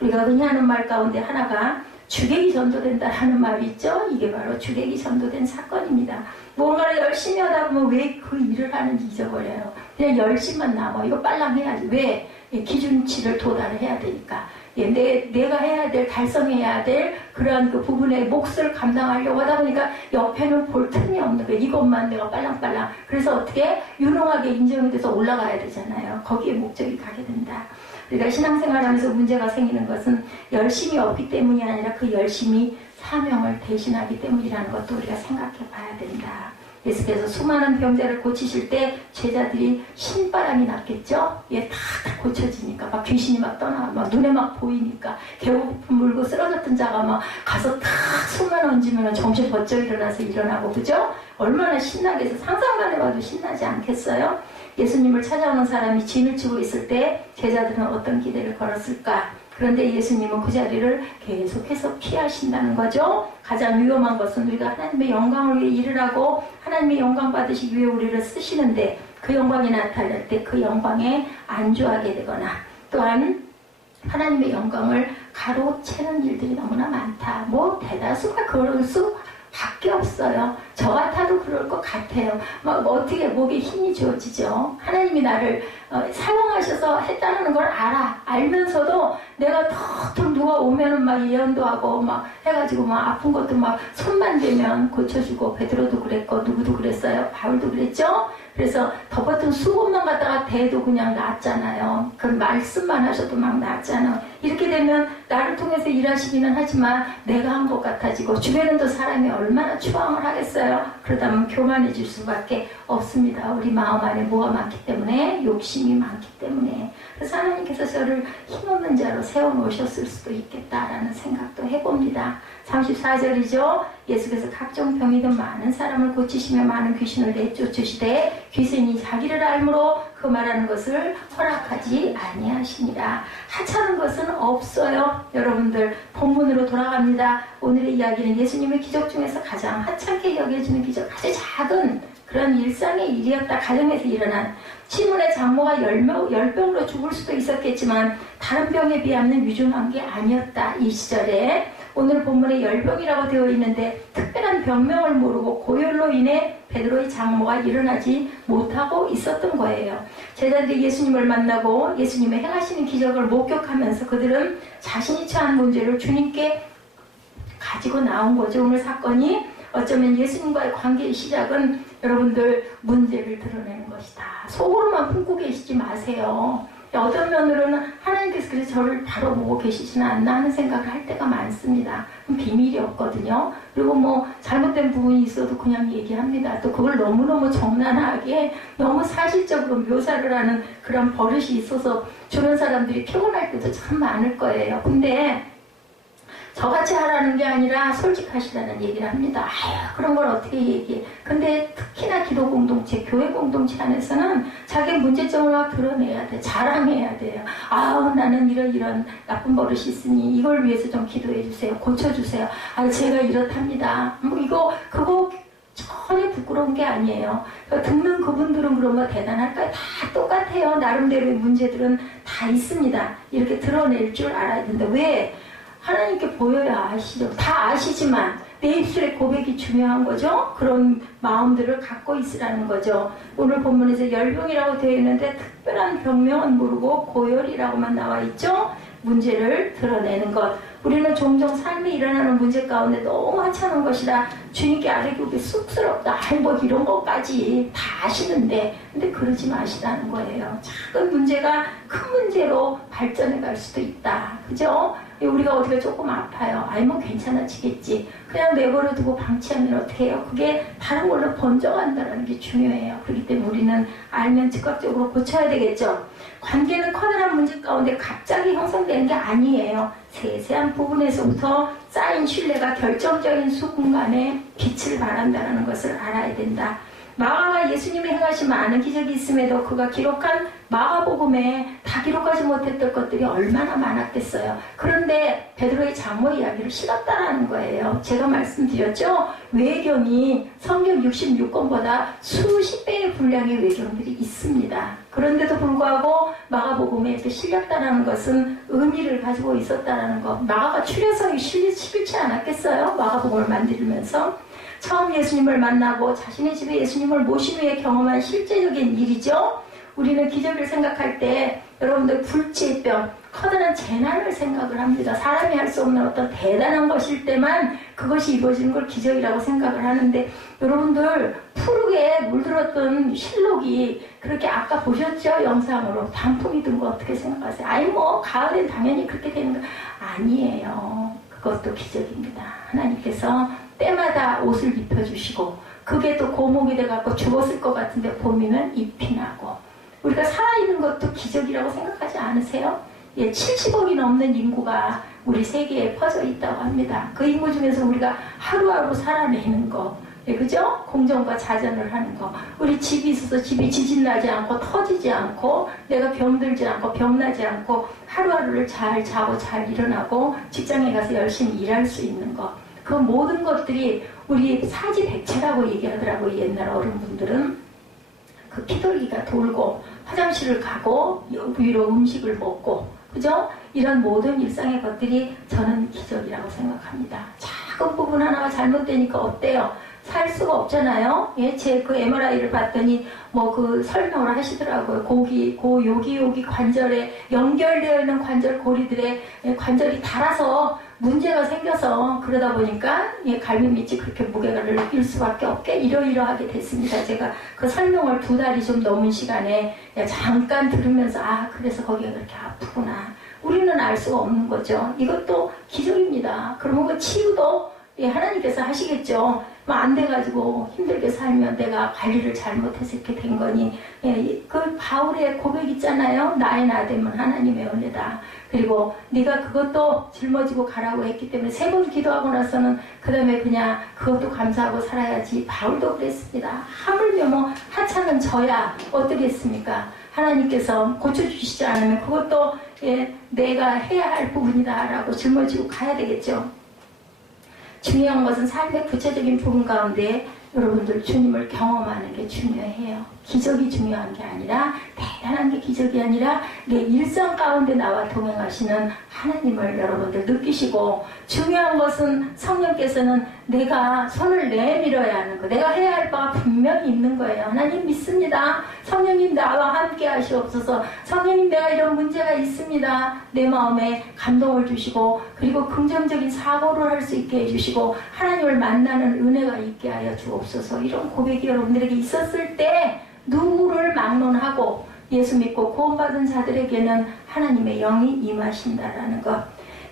우리가 흔히 하는 말 가운데 하나가 주객이 전도된다라는 말이 있죠. 이게 바로 주객이 전도된 사건입니다. 뭔가를 열심히 하다 보면 왜 그 일을 하는지 잊어버려요. 그냥 열심만 남아. 이거 빨랑 해야지. 왜? 기준치를 도달해야 되니까. 내가 해야 될, 달성해야 될 그런 그 부분의 몫을 감당하려고 하다 보니까 옆에는 볼 틈이 없는 거예요. 이것만 내가 빨랑빨랑. 그래서 어떻게 유능하게 인정이 돼서 올라가야 되잖아요. 거기에 목적이 가게 된다. 우리가 신앙생활하면서 문제가 생기는 것은 열심이 없기 때문이 아니라 그 열심이 사명을 대신하기 때문이라는 것도 우리가 생각해 봐야 된다. 예수께서 수많은 병자를 고치실 때 제자들이 신바람이 났겠죠? 예, 다 고쳐지니까 막 귀신이 막 떠나 막 눈에 막 보이니까 배고픔 물고 쓰러졌던 자가 막 가서 탁 손만 얹으면 정신 번쩍 일어나서 일어나고 그죠? 얼마나 신나게 해서 상상만 해봐도 신나지 않겠어요? 예수님을 찾아오는 사람이 짐을 지고 있을 때 제자들은 어떤 기대를 걸었을까? 그런데 예수님은 그 자리를 계속해서 피하신다는 거죠. 가장 위험한 것은 우리가 하나님의 영광을 위해 일을 하고 하나님의 영광 받으시기 위해 우리를 쓰시는데 그 영광이 나타날 때 그 영광에 안주하게 되거나 또한 하나님의 영광을 가로채는 일들이 너무나 많다. 뭐 대다수가 그럴 수밖에 없어요. 저 같아도 그럴 것 같아요. 막 어떻게 목에 힘이 주어지죠. 하나님이 나를 사용하셔서 했다는 걸 알면서도 내가 턱턱 누가 오면은 막 예언도 하고 막 해가지고 막 아픈 것도 막 손만 대면 고쳐주고 베드로도 그랬고 누구도 그랬어요. 바울도 그랬죠. 그래서 덮었던 수건만 갖다가 대도 그냥 낫잖아요. 그 말씀만 하셔도 막 낫잖아요. 이렇게 되면 나를 통해서 일하시기는 하지만 내가 한 것 같아지고 주변에는 또 사람이 얼마나 추앙을 하겠어요. 그러다 보면 교만해질 수밖에 없습니다. 우리 마음 안에 뭐가 많기 때문에 욕심이 많기 때문에 그래서 하나님께서 저를 힘없는 자로 세워놓으셨을 수도 있겠다라는 생각도 해봅니다. 34절이죠. 예수께서 각종 병이든 많은 사람을 고치시며 많은 귀신을 내쫓으시되 귀신이 자기를 알므로 그 말하는 것을 허락하지 아니하시니라. 하찮은 것은 없어요. 여러분들 본문으로 돌아갑니다. 오늘의 이야기는 예수님의 기적 중에서 가장 하찮게 여겨지는 기적, 아주 작은 그런 일상의 일이었다. 가정에서 일어난 시몬의 장모가 열병으로 죽을 수도 있었겠지만 다른 병에 비하면 위중한 게 아니었다. 이 시절에 오늘 본문에 열병이라고 되어 있는데 특별한 병명을 모르고 고열로 인해 베드로의 장모가 일어나지 못하고 있었던 거예요. 제자들이 예수님을 만나고 예수님의 행하시는 기적을 목격하면서 그들은 자신이 처한 문제를 주님께 가지고 나온 거죠. 오늘 사건이 어쩌면 예수님과의 관계의 시작은 여러분들 문제를 드러내는 것이다. 속으로만 품고 계시지 마세요. 어떤 면으로는 하나님께서 그래서 저를 바로 보고 계시지는 않나 하는 생각을 할 때가 많습니다. 비밀이 없거든요. 그리고 뭐 잘못된 부분이 있어도 그냥 얘기합니다. 또 그걸 너무너무 정난하게 너무 사실적으로 묘사를 하는 그런 버릇이 있어서 주변 사람들이 피곤할 때도 참 많을 거예요. 근데 저같이 하라는 게 아니라 솔직하시라는 얘기를 합니다. 아유, 그런 걸 어떻게 얘기해. 근데 특히나 기도 공동체, 교회 공동체 안에서는 자기의 문제점을 막 드러내야 돼. 자랑해야 돼요. 아우, 나는 이런 나쁜 버릇이 있으니 이걸 위해서 좀 기도해 주세요. 고쳐주세요. 아, 제가 이렇답니다. 그거 전혀 부끄러운 게 아니에요. 그러니까 듣는 그분들은 그러면 대단할까요? 다 똑같아요. 나름대로의 문제들은 다 있습니다. 이렇게 드러낼 줄 알아야 된다. 왜? 하나님께 보여야 아시죠. 다 아시지만 내 입술의 고백이 중요한 거죠. 그런 마음들을 갖고 있으라는 거죠. 오늘 본문에서 열병이라고 되어 있는데 특별한 병명은 모르고 고열이라고만 나와 있죠. 문제를 드러내는 것. 우리는 종종 삶에 일어나는 문제 가운데 너무 하찮은 것이라 주님께 아뢰기 쑥스럽다. 아이 뭐 이런 것까지 다 아시는데 근데 그러지 마시라는 거예요. 작은 문제가 큰 문제로 발전해 갈 수도 있다. 그죠? 우리가 어디가 조금 아파요. 아이 뭐 괜찮아지겠지. 그냥 내버려 두고 방치하면 어떻게 해요? 그게 다른 걸로 번져간다는 게 중요해요. 그렇기 때문에 우리는 알면 즉각적으로 고쳐야 되겠죠. 관계는 커다란 문제 가운데 갑자기 형성되는 게 아니에요. 세세한 부분에서부터 쌓인 신뢰가 결정적인 순간에 빛을 발한다는 것을 알아야 된다. 마가가 예수님이 행하신 많은 기적이 있음에도 그가 기록한 마가복음에 다 기록하지 못했던 것들이 얼마나 많았겠어요. 그런데 베드로의 장모 이야기를 실었다라는 거예요. 제가 말씀드렸죠. 외경이 성경 66권보다 수십 배의 분량의 외경들이 있습니다. 그런데도 불구하고 마가복음에 이렇게 실렸다라는 것은 의미를 가지고 있었다라는 것. 마가가 추려서 실리지 않았겠어요? 마가복음을 만들면서. 처음 예수님을 만나고 자신의 집에 예수님을 모신 후에 경험한 실제적인 일이죠. 우리는 기적을 생각할 때 여러분들 불치병, 커다란 재난을 생각을 합니다. 사람이 할 수 없는 어떤 대단한 것일 때만 그것이 이루어지는 걸 기적이라고 생각을 하는데 여러분들 푸르게 물들었던 실록이 그렇게 아까 보셨죠? 영상으로 단풍이 든 거 어떻게 생각하세요? 아니 뭐 가을엔 당연히 그렇게 되는 거 아니에요. 그것도 기적입니다. 하나님께서 때마다 옷을 입혀주시고 그게 또 고목이 돼갖고 죽었을 것 같은데 봄이면 잎이 나고. 우리가 살아있는 것도 기적이라고 생각하지 않으세요? 예, 70억이 넘는 인구가 우리 세계에 퍼져 있다고 합니다. 그 인구 중에서 우리가 하루하루 살아내는 거, 예, 그죠? 공정과 자전을 하는 거. 우리 집이 있어서 집이 지진나지 않고 터지지 않고 내가 병들지 않고 병나지 않고 하루하루를 잘 자고 잘 일어나고 직장에 가서 열심히 일할 수 있는 거. 그 모든 것들이 우리 사지백체라고 얘기하더라고요. 옛날 어른분들은. 그 피돌기가 돌고 화장실을 가고 위로 음식을 먹고, 그죠? 이런 모든 일상의 것들이 저는 기적이라고 생각합니다. 작은 부분 하나가 잘못되니까 어때요? 살 수가 없잖아요. 예, 제 그 MRI를 봤더니 뭐 그 설명을 하시더라고요. 여기 관절에 연결되어 있는 관절 고리들의 관절이 닳아서 문제가 생겨서 그러다 보니까 예, 갈비 밑이 그렇게 무게를 느낄 수밖에 없게 이러이러하게 됐습니다. 제가 그 설명을 2달이 좀 넘은 시간에 잠깐 들으면서 그래서 거기가 그렇게 아프구나. 우리는 알 수가 없는 거죠. 이것도 기적입니다. 그러면 그 치유도 예, 하나님께서 하시겠죠. 뭐 안 돼가지고 힘들게 살면 내가 관리를 잘못해서 이렇게 된 거니. 예, 그 바울의 고백 있잖아요. 나의 나됨은 하나님의 은혜다. 그리고 네가 그것도 짊어지고 가라고 했기 때문에 3번 기도하고 나서는 그 다음에 그냥 그것도 감사하고 살아야지. 바울도 그랬습니다. 하물며 뭐 하찮은 저야 어떻겠습니까? 하나님께서 고쳐주시지 않으면 그것도 예, 내가 해야 할 부분이다 라고 짊어지고 가야 되겠죠. 중요한 것은 삶의 구체적인 부분 가운데 여러분들 주님을 경험하는 게 중요해요. 기적이 중요한 게 아니라, 대단한 게 기적이 아니라 내 일상 가운데 나와 동행하시는 하나님을 여러분들 느끼시고, 중요한 것은 성령께서는 내가 손을 내밀어야 하는 거, 내가 해야 할 바가 분명히 있는 거예요. 하나님 믿습니다. 성령님 나와 함께 하시옵소서. 성령님 내가 이런 문제가 있습니다. 내 마음에 감동을 주시고 그리고 긍정적인 사고를 할 수 있게 해주시고 하나님을 만나는 은혜가 있게 하여 주옵소서. 이런 고백이 여러분들에게 있었을 때 누구를 막론하고 예수 믿고 구원받은 자들에게는 하나님의 영이 임하신다라는 것.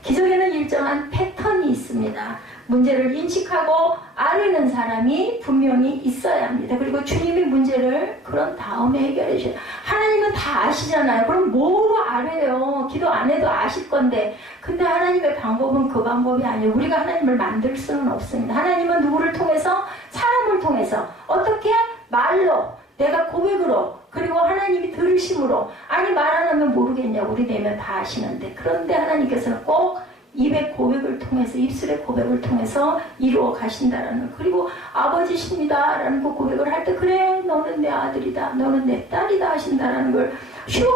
기적에는 일정한 패턴이 있습니다. 문제를 인식하고 아뢰는 사람이 분명히 있어야 합니다. 그리고 주님이 문제를 그런 다음에 해결해 주셔요. 하나님은 다 아시잖아요. 그럼 뭐로 아뢰요? 기도 안 해도 아실 건데. 근데 하나님의 방법은 그 방법이 아니에요. 우리가 하나님을 만들 수는 없습니다. 하나님은 누구를 통해서? 사람을 통해서. 어떻게? 말로, 내가 고백으로, 그리고 하나님이 들으심으로. 아니 말 안 하면 모르겠냐, 우리 내면 다 아시는데. 그런데 하나님께서는 꼭 입의 고백을 통해서, 입술의 고백을 통해서 이루어 가신다라는, 그리고 아버지십니다 라는 그 고백을 할 때, 그래 너는 내 아들이다, 너는 내 딸이다 하신다라는 걸. 쉬워요.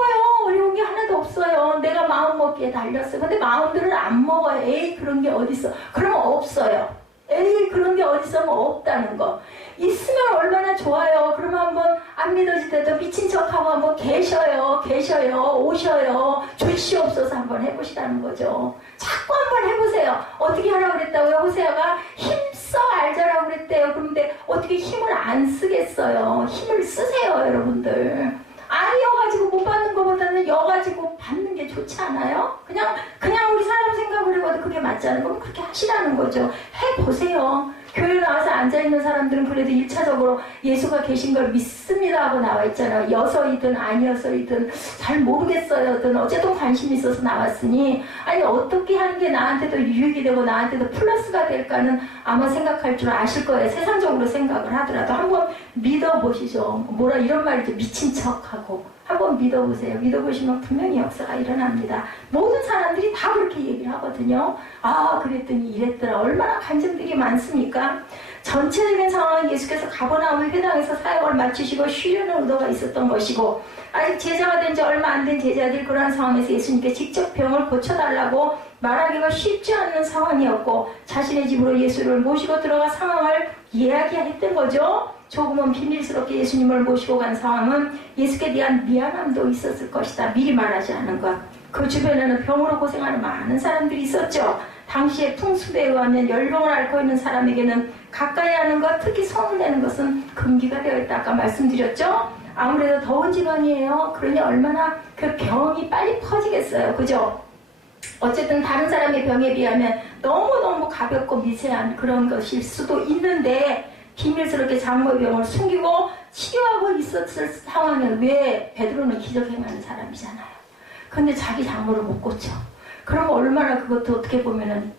어려운 게 하나도 없어요. 내가 마음 먹기에 달렸어요. 근데 마음들을 안 먹어요. 에이 그런 게 어딨어. 그러면 없어요. 에이 그런 게 어딨어. 없다는 거. 있으면 얼마나 좋아요. 그러면 한번 안 믿어지더라도 미친 척하고 한번 계셔요, 오셔요, 주시옵소서 한번 해보시라는 거죠. 자꾸 한번 해보세요. 어떻게 하라고 그랬다고요? 호세아가 힘써 알자라고 그랬대요. 그런데 어떻게 힘을 안 쓰겠어요? 힘을 쓰세요, 여러분들. 아니여가지고 못 받는 것보다는 여가지고 받는 게 좋지 않아요? 그냥 우리 사람 생각을 해봐도 그게 맞지 않은 거면 그렇게 하시라는 거죠. 해보세요. 교회 나와서 앉아있는 사람들은 그래도 1차적으로 예수가 계신 걸 믿습니다 하고 나와 있잖아요. 여서이든 아니어서이든 잘 모르겠어요든 어쨌든 관심이 있어서 나왔으니, 아니 어떻게 하는 게 나한테도 유익이 되고 나한테도 플러스가 될까는 아마 생각할 줄 아실 거예요. 세상적으로 생각을 하더라도 한번 믿어보시죠. 뭐라 이런 말이죠. 미친 척하고 한번 믿어보세요. 믿어보시면 분명히 역사가 일어납니다. 모든 사람들이 다 그렇게 얘기를 하거든요. 그랬더니 이랬더라. 얼마나 간증들이 많습니까? 전체적인 상황은 예수께서 가버나움 회당에서 사역을 마치시고 쉬려는 의도가 있었던 것이고, 아직 제자가 된 지 얼마 안 된 제자들이 그러한 상황에서 예수님께 직접 병을 고쳐달라고 말하기가 쉽지 않는 상황이었고, 자신의 집으로 예수를 모시고 들어가 상황을 이야기했던 거죠. 조금은 비밀스럽게 예수님을 모시고 간 상황은 예수께 대한 미안함도 있었을 것이다. 미리 말하지 않은 것. 그 주변에는 병으로 고생하는 많은 사람들이 있었죠. 당시의 풍습에 의하면 열병을 앓고 있는 사람에게는 가까이 하는 것, 특히 손을 내는 것은 금기가 되어 있다. 아까 말씀드렸죠? 아무래도 더운 지방이에요. 그러니 얼마나 그 병이 빨리 퍼지겠어요. 그죠? 어쨌든 다른 사람의 병에 비하면 너무너무 가볍고 미세한 그런 것일 수도 있는데, 비밀스럽게 장모의 병을 숨기고 치료하고 있었을 상황에 왜 베드로는 기적 행하는 사람이잖아요. 근데 자기 장모를 못 고쳐. 그러면 얼마나 그것도 어떻게 보면은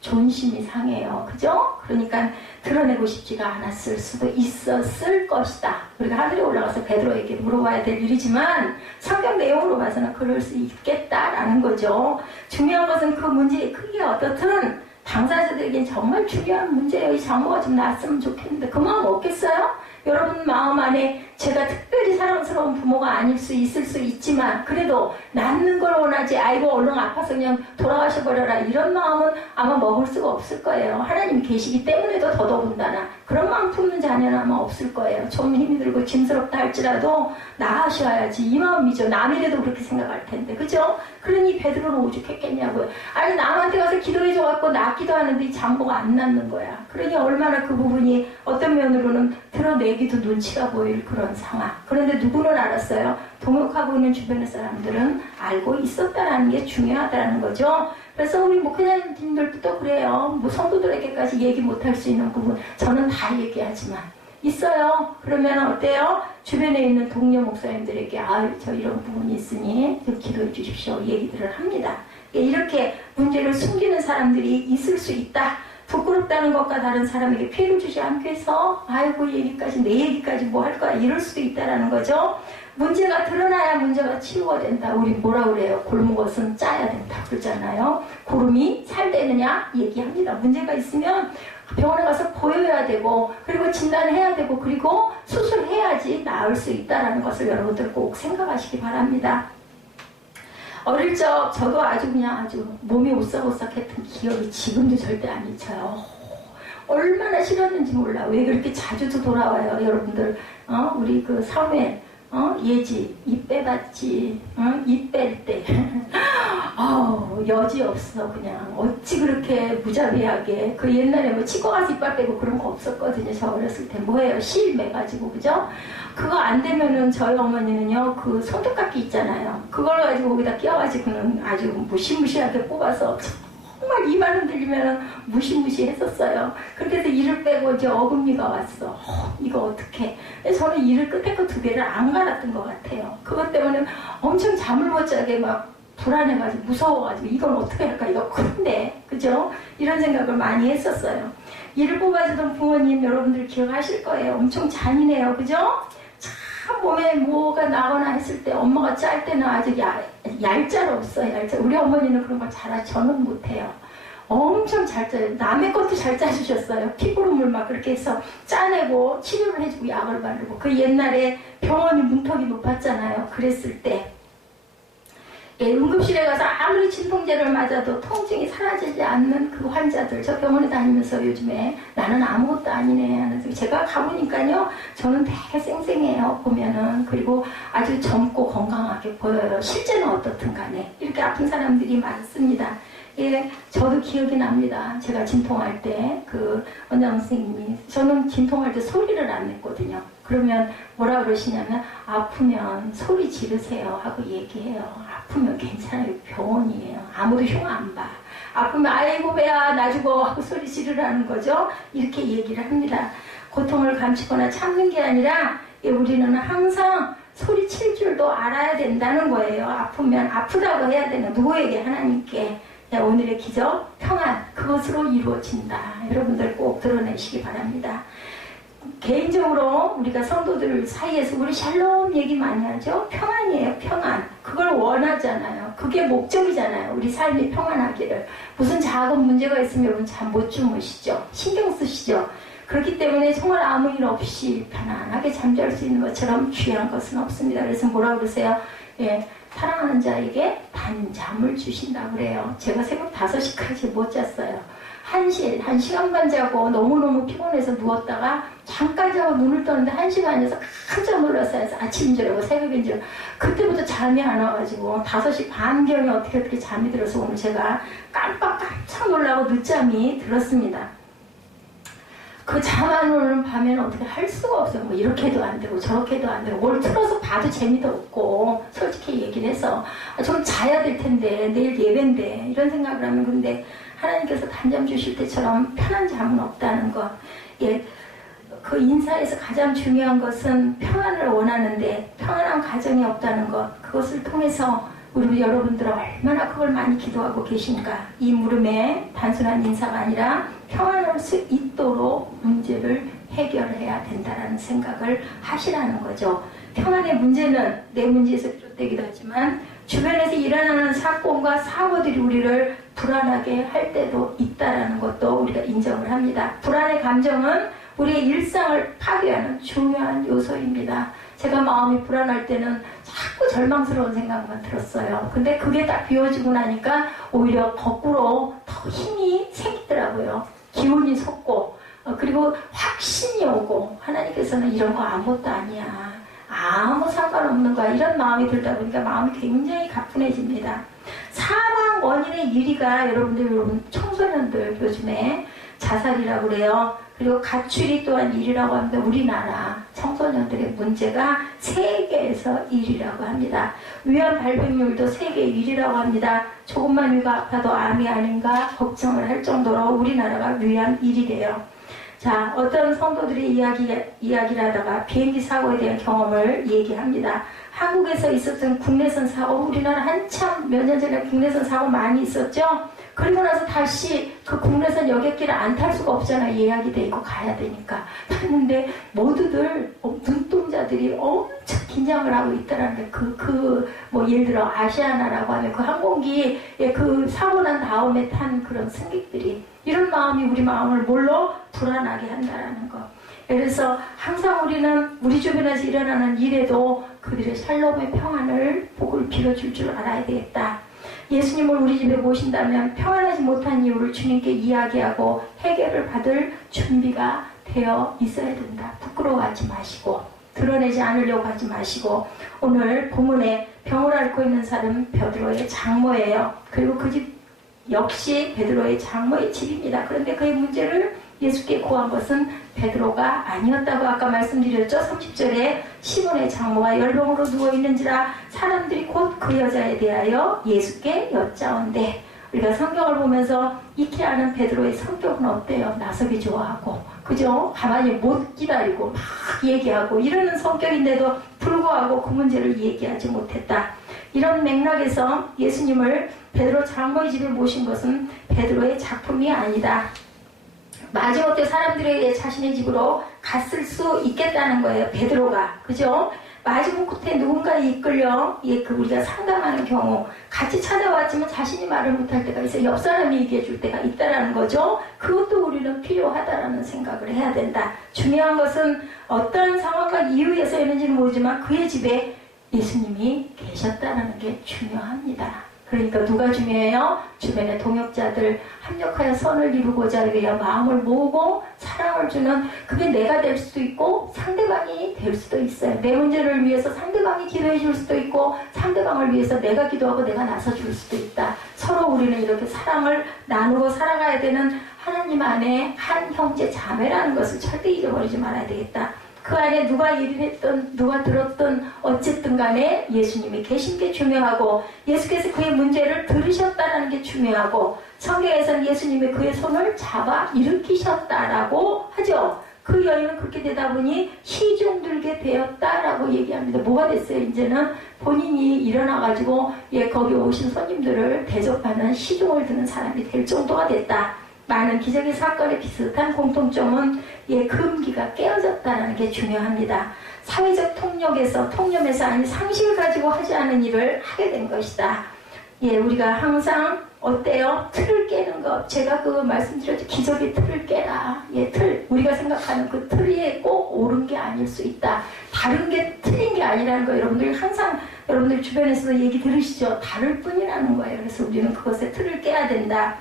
존심이 상해요. 그죠? 그러니까 드러내고 싶지가 않았을 수도 있었을 것이다. 우리가 하늘에 올라가서 베드로에게 물어봐야 될 일이지만 성경 내용으로 봐서는 그럴 수 있겠다라는 거죠. 중요한 것은 그 문제의 크기가 어떻든 당사자들에겐 정말 중요한 문제예요. 이 장모가 좀 나았으면 좋겠는데 그 마음 없겠어요? 여러분 마음 안에 제가 특별히 사랑스러운 부모가 아닐 수 있을 수 있지만 그래도 낳는 걸 원하지 아이고 얼른 아파서 그냥 돌아가셔버려라 이런 마음은 아마 먹을 수가 없을 거예요. 하나님 계시기 때문에도 더더군다나 그런 마음 품는 자녀는 아마 없을 거예요. 좀 힘이 들고 짐스럽다 할지라도 낳으셔야지 이 마음이죠. 남이라도 그렇게 생각할 텐데 그죠? 그러니 베드로는 오죽했겠냐고요. 아니 남한테 가서 기도해줘갖고 낳기도 하는데 이 장모가 안 낳는 거야. 그러니 얼마나 그 부분이 어떤 면으로는 드러내기도 눈치가 보일 그런 상황. 그런데 누구는 알았어요? 동역하고 있는 주변의 사람들은 알고 있었다라는 게 중요하다는 거죠. 그래서 우리 목회자님들도 또 그래요. 뭐 성도들에게까지 얘기 못할 수 있는 부분 저는 다 얘기하지만 있어요. 그러면 어때요? 주변에 있는 동료 목사님들에게 저 이런 부분이 있으니 좀 기도해 주십시오. 얘기들을 합니다. 이렇게 문제를 숨기는 사람들이 있을 수 있다. 부끄럽다는 것과 다른 사람에게 피해를 주지 않기 위해서 아이고 얘기까지 내 얘기까지 뭐 할 거야 이럴 수도 있다라는 거죠. 문제가 드러나야 문제가 치유가 된다. 우리 뭐라 그래요? 골무것은 짜야 된다 그러잖아요. 고름이 살되느냐 얘기합니다. 문제가 있으면 병원에 가서 보여야 되고 그리고 진단해야 되고 그리고 수술해야지 나을 수 있다는 것을 여러분들 꼭 생각하시기 바랍니다. 어릴 적 저도 아주 몸이 오싹오싹했던 기억이 지금도 절대 안 잊혀요. 얼마나 싫었는지 몰라. 왜 그렇게 자주도 돌아와요 여러분들. 우리 그 사무엘 예지 입 빼봤지. 입 뺄 때 여지 없어. 그냥 어찌 그렇게 무자비하게 그 옛날에 뭐 치과 가서 이빨 빼고 그런 거 없었거든요. 저 어렸을 때 뭐예요 실 매가지고 그죠? 그거 안 되면은 저희 어머니는요 그 손톱깎이 있잖아요. 그걸 가지고 거기다 끼워가지고는 아주 무시무시하게 뽑아서 정말 입안 흔들리면 무시무시했었어요. 그렇게 해서 이를 빼고 이제 어금니가 왔어. 이거 어떡해. 저는 이를 끝에 거 2개를 안 갈았던 것 같아요. 그것 때문에 엄청 잠을 못 자게 막 불안해가지고 무서워가지고 이건 어떻게 할까 이거 큰데 그죠? 이런 생각을 많이 했었어요. 이를 뽑아주던 부모님 여러분들 기억하실 거예요. 엄청 잔인해요. 그죠? 참 몸에 뭐가 나거나 했을 때 엄마가 짤 때는 아주 얄짤없어요. 얄짤. 우리 어머니는 그런 걸 잘하지 저는 못해요. 엄청 잘 짜요. 남의 것도 잘 짜주셨어요. 피부름을 막 그렇게 해서 짜내고 치료를 해주고 약을 바르고 그 옛날에 병원이 문턱이 높았잖아요. 그랬을 때 응급실에 가서 아무리 진통제를 맞아도 통증이 사라지지 않는 그 환자들 저 병원에 다니면서 요즘에 나는 아무것도 아니네 하면서 제가 가보니까요 저는 되게 쌩쌩해요 보면은. 그리고 아주 젊고 건강하게 보여요. 실제는 어떻든 간에 이렇게 아픈 사람들이 많습니다. 예, 저도 기억이 납니다. 제가 진통할 때 그 원장 선생님이 저는 진통할 때 소리를 안 냈거든요. 그러면 뭐라 그러시냐면 아프면 소리 지르세요 하고 얘기해요. 아프면 괜찮아요. 병원이에요. 아무도 흉 안 봐. 아프면 아이고 배야 나 죽어 하고 소리 지르라는 거죠. 이렇게 얘기를 합니다. 고통을 감추거나 참는 게 아니라 우리는 항상 소리 칠 줄도 알아야 된다는 거예요. 아프면 아프다고 해야 되는 누구에게? 하나님께. 오늘의 기적, 평안, 그것으로 이루어진다. 여러분들 꼭 드러내시기 바랍니다. 개인적으로 우리가 성도들 사이에서 우리 샬롬 얘기 많이 하죠. 평안이에요. 평안. 그걸 원하잖아요. 그게 목적이잖아요. 우리 삶이 평안하기를. 무슨 작은 문제가 있으면 여러분 잠 못 주무시죠. 신경 쓰시죠. 그렇기 때문에 정말 아무 일 없이 편안하게 잠잘 수 있는 것처럼 귀한 것은 없습니다. 그래서 뭐라 그러세요? 예, 사랑하는 자에게 단잠을 주신다 그래요. 제가 새벽 5시까지 못 잤어요. 1시간 반 자고 너무너무 피곤해서 누웠다가 잠깐 자고 눈을 떴는데 1시간에서 깜짝 놀랐어요. 아침인 줄 알고 새벽인 줄 알고. 그때부터 잠이 안 와가지고 5시 반경에 어떻게 잠이 들어서 오늘 제가 깜짝 놀라고 늦잠이 들었습니다. 그 잠 안 오는 밤에는 어떻게 할 수가 없어요. 뭐 이렇게도 안 되고 저렇게도 안 되고 뭘 틀어서 봐도 재미도 없고 솔직히 얘기를 해서 좀 자야 될 텐데 내일 예배인데 이런 생각을 하면 근데 하나님께서 단잠 주실 때처럼 편한 잠은 없다는 것. 예, 그 인사에서 가장 중요한 것은 평안을 원하는데 평안한 가정이 없다는 것, 그것을 통해서 우리 여러분들은 얼마나 그걸 많이 기도하고 계신가. 이 물음에 단순한 인사가 아니라 평안할 수 있도록 문제를 해결해야 된다는 생각을 하시라는 거죠. 평안의 문제는 내 문제에서 비롯되기도 하지만 주변에서 일어나는 사건과 사고들이 우리를 불안하게 할 때도 있다는 것도 우리가 인정을 합니다. 불안의 감정은 우리의 일상을 파괴하는 중요한 요소입니다. 제가 마음이 불안할 때는 자꾸 절망스러운 생각만 들었어요. 근데 그게 딱 비워지고 나니까 오히려 거꾸로 더 힘이 생기더라고요. 기운이 솟고 그리고 확신이 오고 하나님께서는 이런 거 아무것도 아니야. 아무 상관없는 거야. 이런 마음이 들다 보니까 마음이 굉장히 가뿐해집니다. 사망 원인의 1위가 여러분 청소년들 요즘에 자살이라고 그래요. 그리고 가출이 또한 1위라고 합니다. 우리나라 청소년들의 문제가 세계에서 1위라고 합니다. 위암 발병률도 세계 1위라고 합니다. 조금만 위가 아파도 암이 아닌가 걱정을 할 정도로 우리나라가 위암 1위래요. 자, 어떤 성도들이 이야기를 하다가 비행기 사고에 대한 경험을 얘기합니다. 한국에서 있었던 국내선 사고, 우리나라 한참 몇 년 전에 국내선 사고 많이 있었죠? 그리고 나서 다시 그 국내선 여객기를 안 탈 수가 없잖아요. 예약이 돼 있고 가야 되니까. 봤는데 모두들 눈동자들이 엄청 긴장을 하고 있다라는 게 뭐 예를 들어 아시아나라고 하면 그 항공기에 그 사고 난 다음에 탄 그런 승객들이 이런 마음이 우리 마음을 뭘로 불안하게 한다라는 거. 그래서 항상 우리는 우리 주변에서 일어나는 일에도 그들의 샬롬의 평안을 복을 빌어줄 줄 알아야 되겠다. 예수님을 우리 집에 모신다면 평안하지 못한 이유를 주님께 이야기하고 해결을 받을 준비가 되어 있어야 된다. 부끄러워하지 마시고 드러내지 않으려고 하지 마시고 오늘 본문에 병을 앓고 있는 사람은 베드로의 장모예요. 그리고 그 집 역시 베드로의 장모의 집입니다. 그런데 그의 문제를 예수께 고한 것은 베드로가 아니었다고 아까 말씀드렸죠. 30절에 시몬의 장모가 열병으로 누워있는지라 사람들이 곧 그 여자에 대하여 예수께 여짜온대. 우리가 성경을 보면서 익히 아는 베드로의 성격은 어때요? 나서기 좋아하고 그죠? 가만히 못 기다리고 막 얘기하고 이러는 성격인데도 불구하고 그 문제를 얘기하지 못했다. 이런 맥락에서 예수님을 베드로 장모의 집에 모신 것은 베드로의 작품이 아니다. 마지못해 사람들에게 자신의 집으로 갔을 수 있겠다는 거예요. 베드로가. 그죠? 마지못해 누군가에 이끌려 우리가 상담하는 경우 같이 찾아왔지만 자신이 말을 못할 때가 있어요. 옆 사람이 얘기해 줄 때가 있다라는 거죠. 그것도 우리는 필요하다라는 생각을 해야 된다. 중요한 것은 어떤 상황과 이유에서였는지는 모르지만 그의 집에 예수님이 계셨다는 게 중요합니다. 그러니까 누가 중요해요? 주변의 동역자들 합력하여 선을 이루고자 위하여 마음을 모으고 사랑을 주는 그게 내가 될 수도 있고 상대방이 될 수도 있어요. 내 문제를 위해서 상대방이 기도해 줄 수도 있고 상대방을 위해서 내가 기도하고 내가 나서 줄 수도 있다. 서로 우리는 이렇게 사랑을 나누고 살아가야 되는 하나님 안에 한 형제 자매라는 것을 절대 잊어버리지 말아야 되겠다. 그 안에 누가 일했던 누가 들었던 어쨌든 간에 예수님이 계신 게 중요하고 예수께서 그의 문제를 들으셨다는 게 중요하고 성경에서는 예수님이 그의 손을 잡아 일으키셨다라고 하죠. 그 여인은 그렇게 되다 보니 시중들게 되었다라고 얘기합니다. 뭐가 됐어요? 이제는 본인이 일어나가지고 거기 오신 손님들을 대접하는 시중을 드는 사람이 될 정도가 됐다. 많은 기적의 사건에 비슷한 공통점은 금기가 깨어졌다는 게 중요합니다. 사회적 통념에서 아니 상식을 가지고 하지 않은 일을 하게 된 것이다. 우리가 항상 어때요? 틀을 깨는 것. 제가 말씀드렸죠. 기적의 틀을 깨라. 틀. 우리가 생각하는 그 틀이 꼭 옳은 게 아닐 수 있다. 다른 게 틀린 게 아니라는 거예요. 여러분들 항상 여러분들 주변에서도 얘기 들으시죠? 다를 뿐이라는 거예요. 그래서 우리는 그것의 틀을 깨야 된다.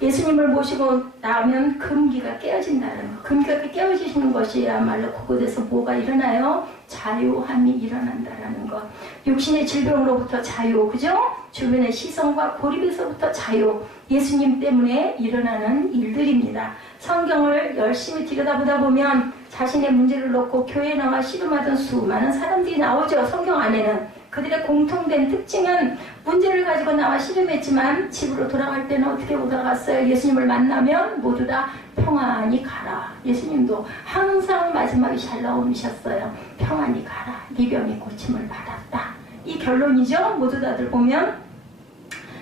예수님을 모시고 나면 금기가 깨어진다는 거. 금기가 깨어지시는 것이야말로 그곳에서 뭐가 일어나요? 자유함이 일어난다는 것. 육신의 질병으로부터 자유, 그죠? 주변의 시선과 고립에서부터 자유. 예수님 때문에 일어나는 일들입니다. 성경을 열심히 들여다보다 보면 자신의 문제를 놓고 교회에 나와 씨름하던 수많은 사람들이 나오죠. 성경 안에는. 그들의 공통된 특징은 문제를 가지고 나와 씨름했지만 집으로 돌아갈 때는 어떻게 돌아갔어요? 예수님을 만나면 모두 다 평안히 가라. 예수님도 항상 마지막에 샬롬이셨어요. 평안히 가라. 네 병이 고침을 받았다. 이 결론이죠. 모두 다들 보면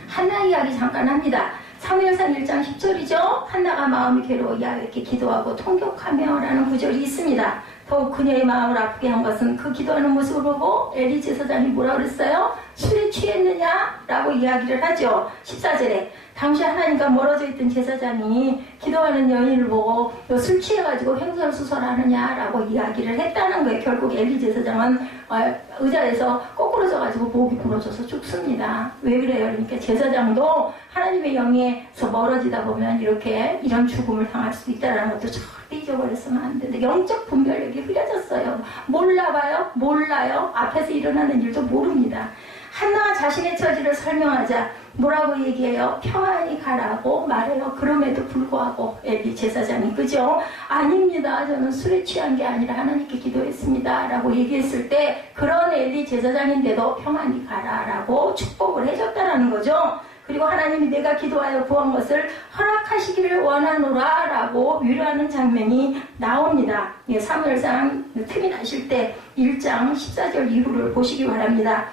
한나 이야기 잠깐 합니다. 사무엘상 1장 10절이죠. 한나가 마음이 괴로워 야훼께 기도하고 통곡하며 라는 구절이 있습니다. 더욱 그녀의 마음을 아프게 한 것은 그 기도하는 모습을 보고 엘리 제사장이 뭐라 그랬어요? 술에 취했느냐? 라고 이야기를 하죠. 14절에 당시 하나님과 멀어져 있던 제사장이 기도하는 여인을 보고 너 술 취해가지고 횡설수설하느냐? 라고 이야기를 했다는 거예요. 결국 엘리 제사장은 의자에서 거꾸러져가지고 목이 부러져서 죽습니다. 왜 그래요? 그러니까 제사장도 하나님의 영에서 멀어지다 보면 이런 죽음을 당할 수 있다는 것도 절대 잊어버렸으면 안 되는데 영적 분별력이 흐려졌어요. 몰라봐요? 몰라요? 앞에서 일어나는 일도 모릅니다. 한나가 자신의 처지를 설명하자 뭐라고 얘기해요? 평안히 가라고 말해요. 그럼에도 불구하고 엘리 제사장이 그죠? 아닙니다. 저는 술에 취한 게 아니라 하나님께 기도했습니다. 라고 얘기했을 때 그런 엘리 제사장인데도 평안히 가라라고 축복을 해줬다는 거죠. 그리고 하나님이 내가 기도하여 구한 것을 허락하시기를 원하노라 라고 위로하는 장면이 나옵니다. 사무엘상 틈이 나실 때 1장 14절 이후를 보시기 바랍니다.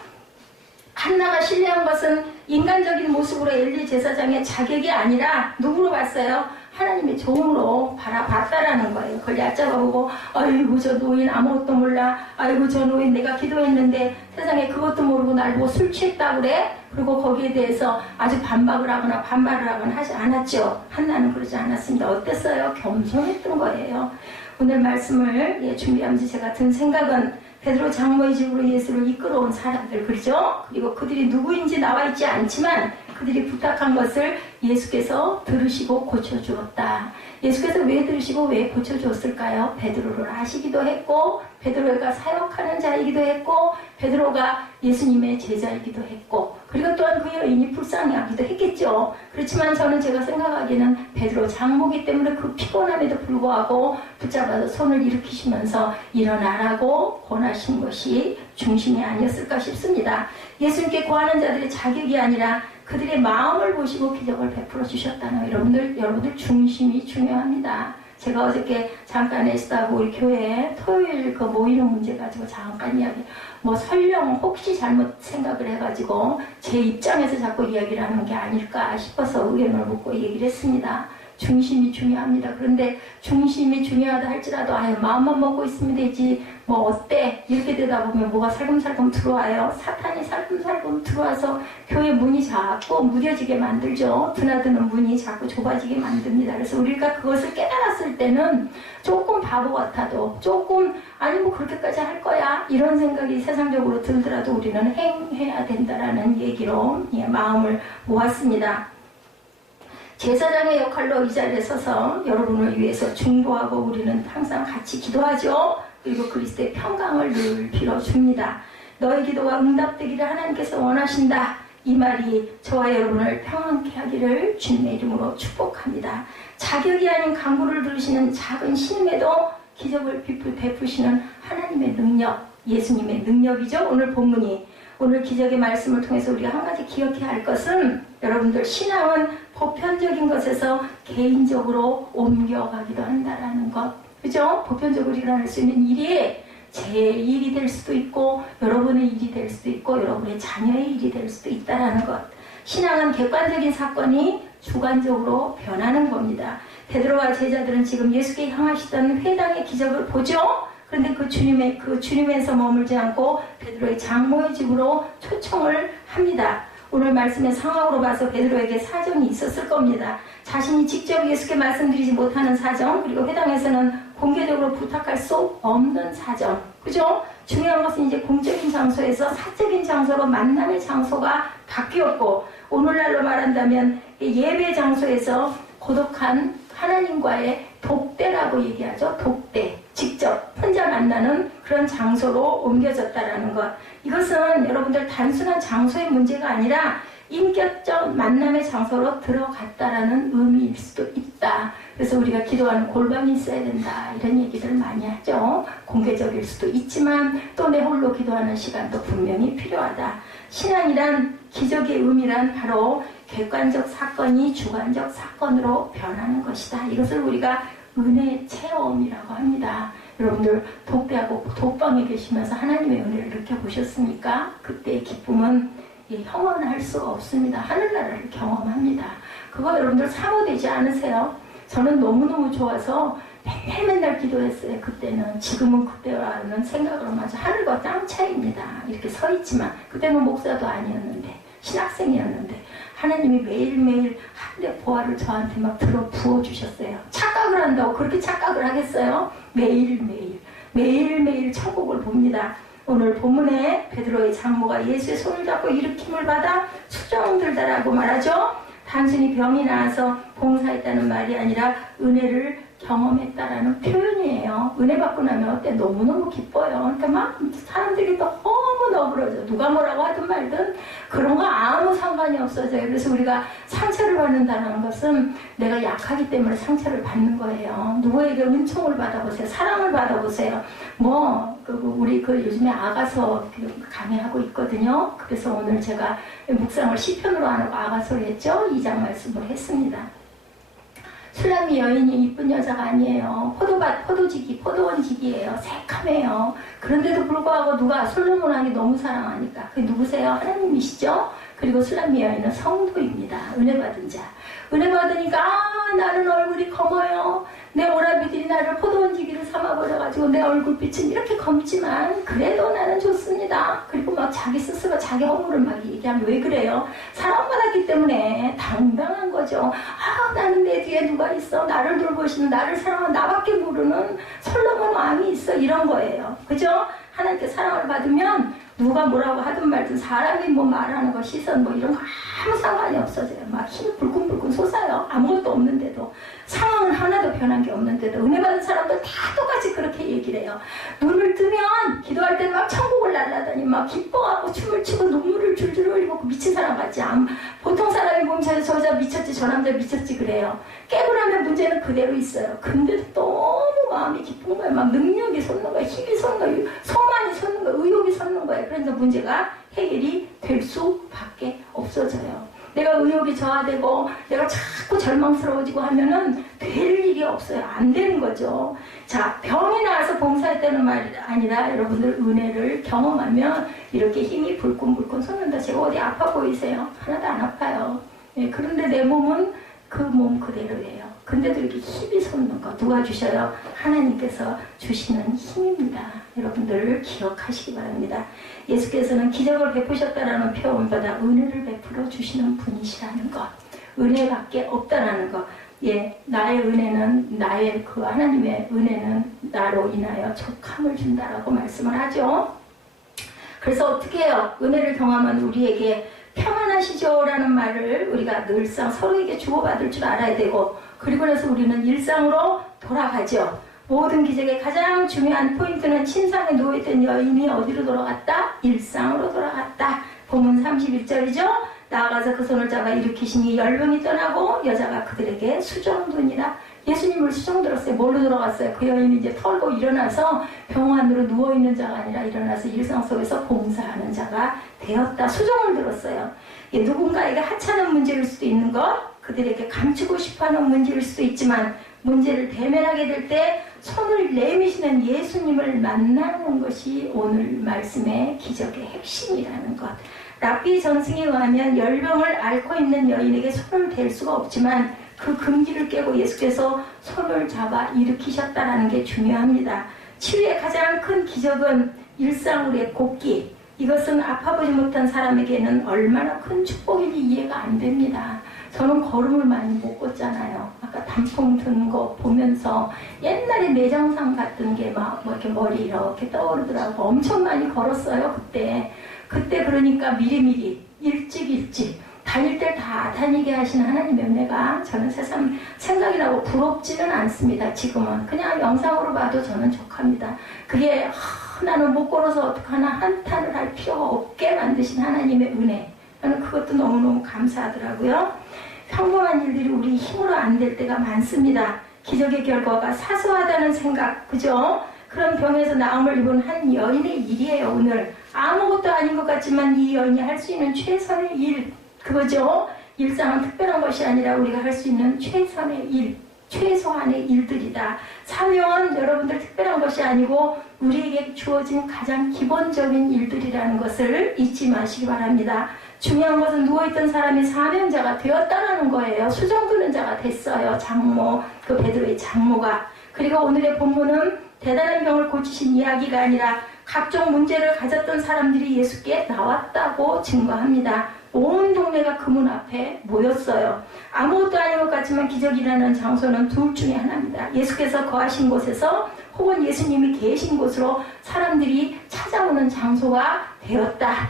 한나가 신뢰한 것은 인간적인 모습으로 엘리 제사장의 자격이 아니라 누구로 봤어요? 하나님의 종으로 바라봤다라는 거예요. 그걸 얕잡아보고 아이고 저 노인 아무것도 몰라. 아이고 저 노인 내가 기도했는데 세상에 그것도 모르고 날 보고 술 취했다고 그래? 그리고 거기에 대해서 아주 반박을 하거나 반발을 하거나 하지 않았죠. 한나는 그러지 않았습니다. 어땠어요? 겸손했던 거예요. 오늘 말씀을 준비하면서 제가 든 생각은 베드로 장모의 집으로 예수를 이끌어온 사람들 그러죠? 그리고 그들이 누구인지 나와 있지 않지만 그들이 부탁한 것을 예수께서 들으시고 고쳐주었다. 예수께서 왜 들으시고 왜 고쳐주었을까요? 베드로를 아시기도 했고 베드로가 사역하는 자이기도 했고 베드로가 예수님의 제자이기도 했고 그리고 또한 그 여인이 불쌍해하기도 했겠죠. 그렇지만 제가 생각하기에는 베드로 장모기 때문에 그 피곤함에도 불구하고 붙잡아서 손을 일으키시면서 일어나라고 권하신 것이 중심이 아니었을까 싶습니다. 예수님께 구하는 자들의 자격이 아니라 그들의 마음을 보시고 기적을 베풀어 주셨다는 여러분들 중심이 중요합니다. 제가 어저께 잠깐 에스다고 우리 교회 토요일 그 모이는 문제 가지고 잠깐 이야기 설령 혹시 잘못 생각을 해가지고 제 입장에서 자꾸 이야기를 하는 게 아닐까 싶어서 의견을 묻고 얘기를 했습니다. 중심이 중요합니다. 그런데 중심이 중요하다 할지라도 마음만 먹고 있으면 되지 어때? 이렇게 되다 보면 뭐가 살금살금 들어와요. 사탄이 살금살금 들어와서 교회 문이 자꾸 무뎌지게 만들죠. 드나드는 문이 자꾸 좁아지게 만듭니다. 그래서 우리가 그것을 깨달았을 때는 조금 바보 같아도 조금 그렇게까지 할 거야 이런 생각이 세상적으로 들더라도 우리는 행해야 된다라는 얘기로 마음을 모았습니다. 제사장의 역할로 이 자리에 서서 여러분을 위해서 중보하고 우리는 항상 같이 기도하죠. 그리고 그리스도의 평강을 늘 빌어줍니다. 너의 기도가 응답되기를 하나님께서 원하신다. 이 말이 저와 여러분을 평안케 하기를 주님의 이름으로 축복합니다. 자격이 아닌 간구를 들으시는 작은 신임에도 기적을 베푸시는 하나님의 능력, 예수님의 능력이죠. 오늘 본문이. 오늘 기적의 말씀을 통해서 우리가 한 가지 기억해야 할 것은 여러분들 신앙은 보편적인 것에서 개인적으로 옮겨가기도 한다라는 것. 그죠? 보편적으로 일어날 수 있는 일이 제 일이 될 수도 있고 여러분의 일이 될 수도 있고 여러분의 자녀의 일이 될 수도 있다라는 것. 신앙은 객관적인 사건이 주관적으로 변하는 겁니다. 베드로와 제자들은 지금 예수께 향하시던 회당의 기적을 보죠. 그런데 그 주님에서 머물지 않고 베드로의 장모의 집으로 초청을 합니다. 오늘 말씀의 상황으로 봐서 베드로에게 사정이 있었을 겁니다. 자신이 직접 예수께 말씀드리지 못하는 사정, 그리고 회당에서는 공개적으로 부탁할 수 없는 사정. 그죠? 중요한 것은 이제 공적인 장소에서 사적인 장소로 만남의 장소가 바뀌었고, 오늘날로 말한다면 예배 장소에서 고독한 하나님과의 독대라고 얘기하죠. 독대. 직접 혼자 만나는 그런 장소로 옮겨졌다라는 것. 이것은 여러분들 단순한 장소의 문제가 아니라 인격적 만남의 장소로 들어갔다라는 의미일 수도 있다. 그래서 우리가 기도하는 골방이 있어야 된다. 이런 얘기들을 많이 하죠. 공개적일 수도 있지만 또 내 홀로 기도하는 시간도 분명히 필요하다. 신앙이란 기적의 의미란 바로 객관적 사건이 주관적 사건으로 변하는 것이다. 이것을 우리가 은혜 체험이라고 합니다. 여러분들 독대하고 독방에 계시면서 하나님의 은혜를 느껴보셨습니까? 그때의 기쁨은 형언할 수가 없습니다. 하늘나라를 경험합니다. 그거 여러분들 사모되지 않으세요? 저는 너무너무 좋아서 맨날 기도했어요. 그때는. 지금은 그때와는 생각으로 마저 하늘과 땅 차이입니다. 이렇게 서 있지만 그때는 목사도 아니었는데 신학생이었는데 하나님이 매일매일 한대 보화를 저한테 막 들어 부어주셨어요. 착각을 한다고 그렇게 착각을 하겠어요? 매일매일 천국을 봅니다. 오늘 본문에 베드로의 장모가 예수의 손을 잡고 일으킴을 받아 수종 들다라고 말하죠. 단순히 병이 나아서 봉사했다는 말이 아니라 은혜를 경험했다라는 표현이에요. 은혜 받고 나면 어때? 너무너무 기뻐요. 그러니까 막 사람들이 너무 너그러져. 누가 뭐라고 하든 말든 그런 거 아무 상관이 없어져요. 그래서 우리가 상처를 받는다는 것은 내가 약하기 때문에 상처를 받는 거예요. 누구에게 은총을 받아보세요. 사랑을 받아보세요. 우리 요즘에 아가서 강의하고 있거든요. 그래서 오늘 제가 묵상을 시편으로 하는 아가서를 했죠. 2장 말씀을 했습니다. 술람이 여인이 이쁜 여자가 아니에요. 포도원지기예요. 새카매요. 그런데도 불구하고 누가 솔로몬 왕이 너무 사랑하니까 그게 누구세요? 하나님이시죠? 그리고 술람이 여인은 성도입니다. 은혜 받은 자. 은혜 받으니까 나는 얼굴이 검어요. 내 오라비들이 나를 포도원지기를 삼아버려가지고 내 얼굴빛은 이렇게 검지만 그래도 나는 좋습니다. 그리고 막 자기 스스로 자기 허물을 막 얘기하면 왜 그래요? 사랑받았기 때문에 당당한 거죠. 나는 내 뒤에 누가 있어? 나를 돌보시는, 나를 사랑하는 나밖에 모르는 솔로몬 왕이 있어. 이런 거예요. 그죠? 하나님께 사랑을 받으면 누가 뭐라고 하든 말든 사람이 뭐 말하는 거 시선 뭐 이런 거 아무 상관이 없어져요. 막 힘이 불끈불끈 솟아요. 아무것도 없는데도 상황은 하나도 변한 게 없는데도 은혜 받은 사람들 다 똑같이 그렇게 얘기를 해요. 눈을 뜨면 기도할 때는 막 천국을 날아다니 막 기뻐하고 춤을 추고 눈물을 줄줄 흘리고 미친 사람 같지. 보통 사람이 보면 저 여자 미쳤지 저 남자 미쳤지 그래요. 깨고 나면 문제는 그대로 있어요. 근데도 너무 마음이 기쁜 거예요. 막 능력이 솟는 거예요. 힘이 솟는 거예요. 소만이 솟는 거예요. 의욕이 솟는 거예요. 그래서 문제가 해결이 될 수밖에 없어져요. 내가 의욕이 저하되고 내가 자꾸 절망스러워지고 하면은 될 일이 없어요. 안 되는 거죠. 자, 병이 나와서 봉사했다는 말이 아니라 여러분들 은혜를 경험하면 이렇게 힘이 불끈불끈 솟는다. 제가 어디 아파 보이세요? 하나도 안 아파요. 그런데 내 몸은 그 몸 그대로예요. 근데도 이렇게 힘이 솟는 거 누가 주셔요? 하나님께서 주시는 힘입니다. 여러분들 기억하시기 바랍니다. 예수께서는 기적을 베푸셨다라는 표현보다 은혜를 베풀어 주시는 분이시라는 것, 은혜밖에 없다라는 것. 나의 은혜는 하나님의 은혜는 나로 인하여 족함을 준다라고 말씀을 하죠. 그래서 어떻게 해요? 은혜를 경험한 우리에게 평안하시죠? 라는 말을 우리가 늘상 서로에게 주고받을 줄 알아야 되고, 그리고 나서 우리는 일상으로 돌아가죠. 모든 기적의 가장 중요한 포인트는 침상에 누워있던 여인이 어디로 돌아갔다? 일상으로 돌아갔다. 본문 31절이죠. 나아가서 그 손을 잡아 일으키시니 열병이 떠나고 여자가 그들에게 수종드니라. 예수님을 수종들었어요. 뭘로 돌아갔어요? 그 여인이 이제 털고 일어나서 병환으로 누워있는 자가 아니라 일어나서 일상 속에서 봉사하는 자가 되었다. 수종을 들었어요. 누군가에게 하찮은 문제일 수도 있는 것, 그들에게 감추고 싶어하는 문제일 수도 있지만 문제를 대면하게 될 때 손을 내미시는 예수님을 만나는 것이 오늘 말씀의 기적의 핵심이라는 것. 랍비 전승에 의하면 열병을 앓고 있는 여인에게 손을 댈 수가 없지만 그 금기를 깨고 예수께서 손을 잡아 일으키셨다는 게 중요합니다. 치유의 가장 큰 기적은 일상으로의 복귀. 이것은 아파보지 못한 사람에게는 얼마나 큰 축복인지 이해가 안 됩니다. 저는 걸음을 많이 못 걷잖아요. 아까 단풍 든 거 보면서 옛날에 내장산 같은 게 막 이렇게 머리 이렇게 떠오르더라고. 엄청 많이 걸었어요, 그때 그러니까 미리미리, 일찍 다닐 때 다 다니게 하시는 하나님의 은혜가 저는 세상 생각이 나고 부럽지는 않습니다. 지금은 그냥 영상으로 봐도 저는 족합니다. 그게 나는 못 걸어서 어떡하나 한탄을 할 필요가 없게 만드신 하나님의 은혜, 저는 그것도 너무너무 감사하더라고요. 평범한 일들이 우리 힘으로 안 될 때가 많습니다. 기적의 결과가 사소하다는 생각, 그죠? 그런 병에서 나음을 입은 한 여인의 일이에요. 오늘 아무것도 아닌 것 같지만 이 여인이 할 수 있는 최선의 일, 그거죠? 일상은 특별한 것이 아니라 우리가 할 수 있는 최선의 일, 최소한의 일들이다. 사명은 여러분들 특별한 것이 아니고 우리에게 주어진 가장 기본적인 일들이라는 것을 잊지 마시기 바랍니다. 중요한 것은 누워있던 사람이 사명자가 되었다는 거예요. 수정드는 자가 됐어요. 장모, 그 베드로의 장모가. 그리고 오늘의 본문은 대단한 병을 고치신 이야기가 아니라 각종 문제를 가졌던 사람들이 예수께 나왔다고 증거합니다. 온 동네가 그 문 앞에 모였어요. 아무것도 아닌 것 같지만 기적이 일어나는 장소는 둘 중에 하나입니다. 예수께서 거하신 곳에서 혹은 예수님이 계신 곳으로 사람들이 찾아오는 장소가 되었다.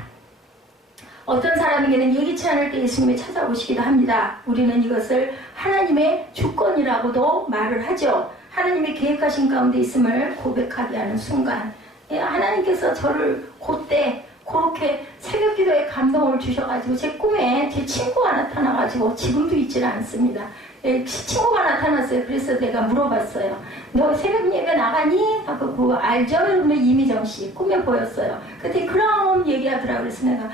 어떤 사람에게는 예기치 않을 때 예수님이 찾아오시기도 합니다. 우리는 이것을 하나님의 주권이라고도 말을 하죠. 하나님이 계획하신 가운데 있음을 고백하게 하는 순간, 하나님께서 저를 그때 그렇게 새벽 기도에 감동을 주셔가지고 제 꿈에 제 친구가 나타나가지고 지금도 있지는 않습니다. 친구가 나타났어요. 그래서 내가 물어봤어요. 너 새벽 예배 나가니? 하고 그거 알죠? 이미정 씨 꿈에 보였어요. 그때 그럼 얘기하더라고요. 그래서 내가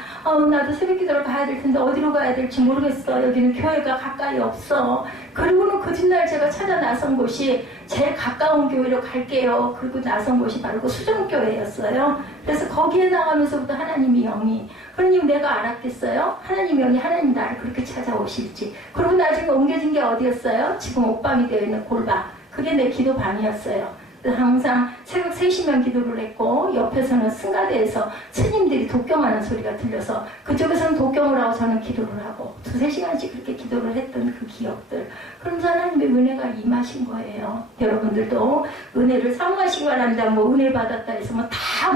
나도 새벽 기도를 가야 될 텐데 어디로 가야 될지 모르겠어. 여기는 교회가 가까이 없어. 그리고는 그 뒷날 제가 찾아 나선 곳이 제일 가까운 교회로 갈게요. 그리고 나선 곳이 바로 그 수정교회였어요. 그래서 거기에 나가면서부터 하나님이 영이, 그러니 내가 알았겠어요? 하나님이 영이 하나님 나를 그렇게 찾아오실지. 그리고 나중에 옮겨진 게 어디였어요? 지금 옥방이 되어 있는 골방. 그게 내 기도방이었어요. 항상 새벽 3시면 기도를 했고 옆에서는 승가대에서 스님들이 독경하는 소리가 들려서 그쪽에서는 독경을 하고 저는 기도를 하고 2-3시간씩 그렇게 기도를 했던 그 기억들. 그러면서 하나님의 은혜가 임하신 거예요. 여러분들도 은혜를 사모하시기 바랍니다. 뭐 은혜 받았다 해서 다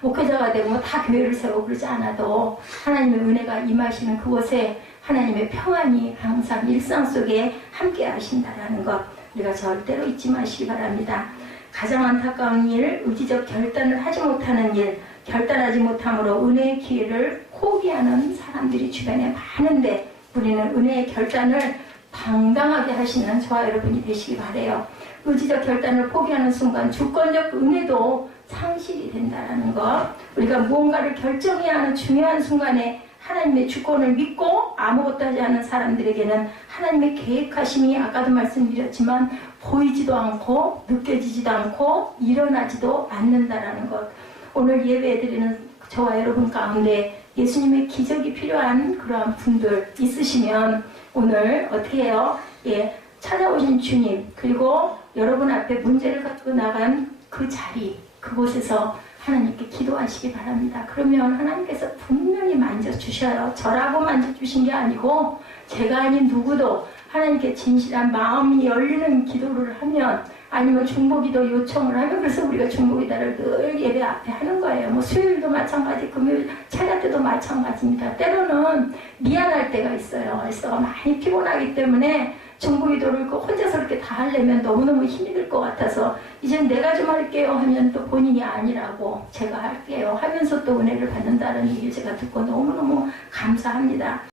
목회자가 되고 다 교회를 세우고 그러지 않아도 하나님의 은혜가 임하시는 그곳에 하나님의 평안이 항상 일상 속에 함께 하신다라는 것 우리가 절대로 잊지 마시기 바랍니다. 가장 안타까운 일, 의지적 결단을 하지 못하는 일, 결단하지 못함으로 은혜의 기회를 포기하는 사람들이 주변에 많은데 우리는 은혜의 결단을 당당하게 하시는 저와 여러분이 되시기 바라요. 의지적 결단을 포기하는 순간 주권적 은혜도 상실이 된다는 것. 우리가 무언가를 결정해야 하는 중요한 순간에 하나님의 주권을 믿고 아무것도 하지 않는 사람들에게는 하나님의 계획하심이 아까도 말씀드렸지만 보이지도 않고 느껴지지도 않고 일어나지도 않는다라는 것. 오늘 예배드리는 저와 여러분 가운데 예수님의 기적이 필요한 그러한 분들 있으시면 오늘 어떻게 해요? 찾아오신 주님 그리고 여러분 앞에 문제를 갖고 나간 그 자리 그곳에서 하나님께 기도하시기 바랍니다. 그러면 하나님께서 분명히 만져주셔요. 저라고 만져주신 게 아니고 제가 아닌 누구도 하나님께 진실한 마음이 열리는 기도를 하면 아니면 중보기도 요청을 하면 그래서 우리가 중보기도를 늘 예배 앞에 하는 거예요. 수요일도 마찬가지, 금요일 차례 때도 마찬가지입니다. 때로는 미안할 때가 있어요. 그래서 많이 피곤하기 때문에 중보기도를 혼자서 그렇게 다 하려면 너무너무 힘이 들 것 같아서 이젠 내가 좀 할게요 하면 또 본인이 아니라고 제가 할게요 하면서 또 은혜를 받는다는 얘기를 제가 듣고 너무너무 감사합니다.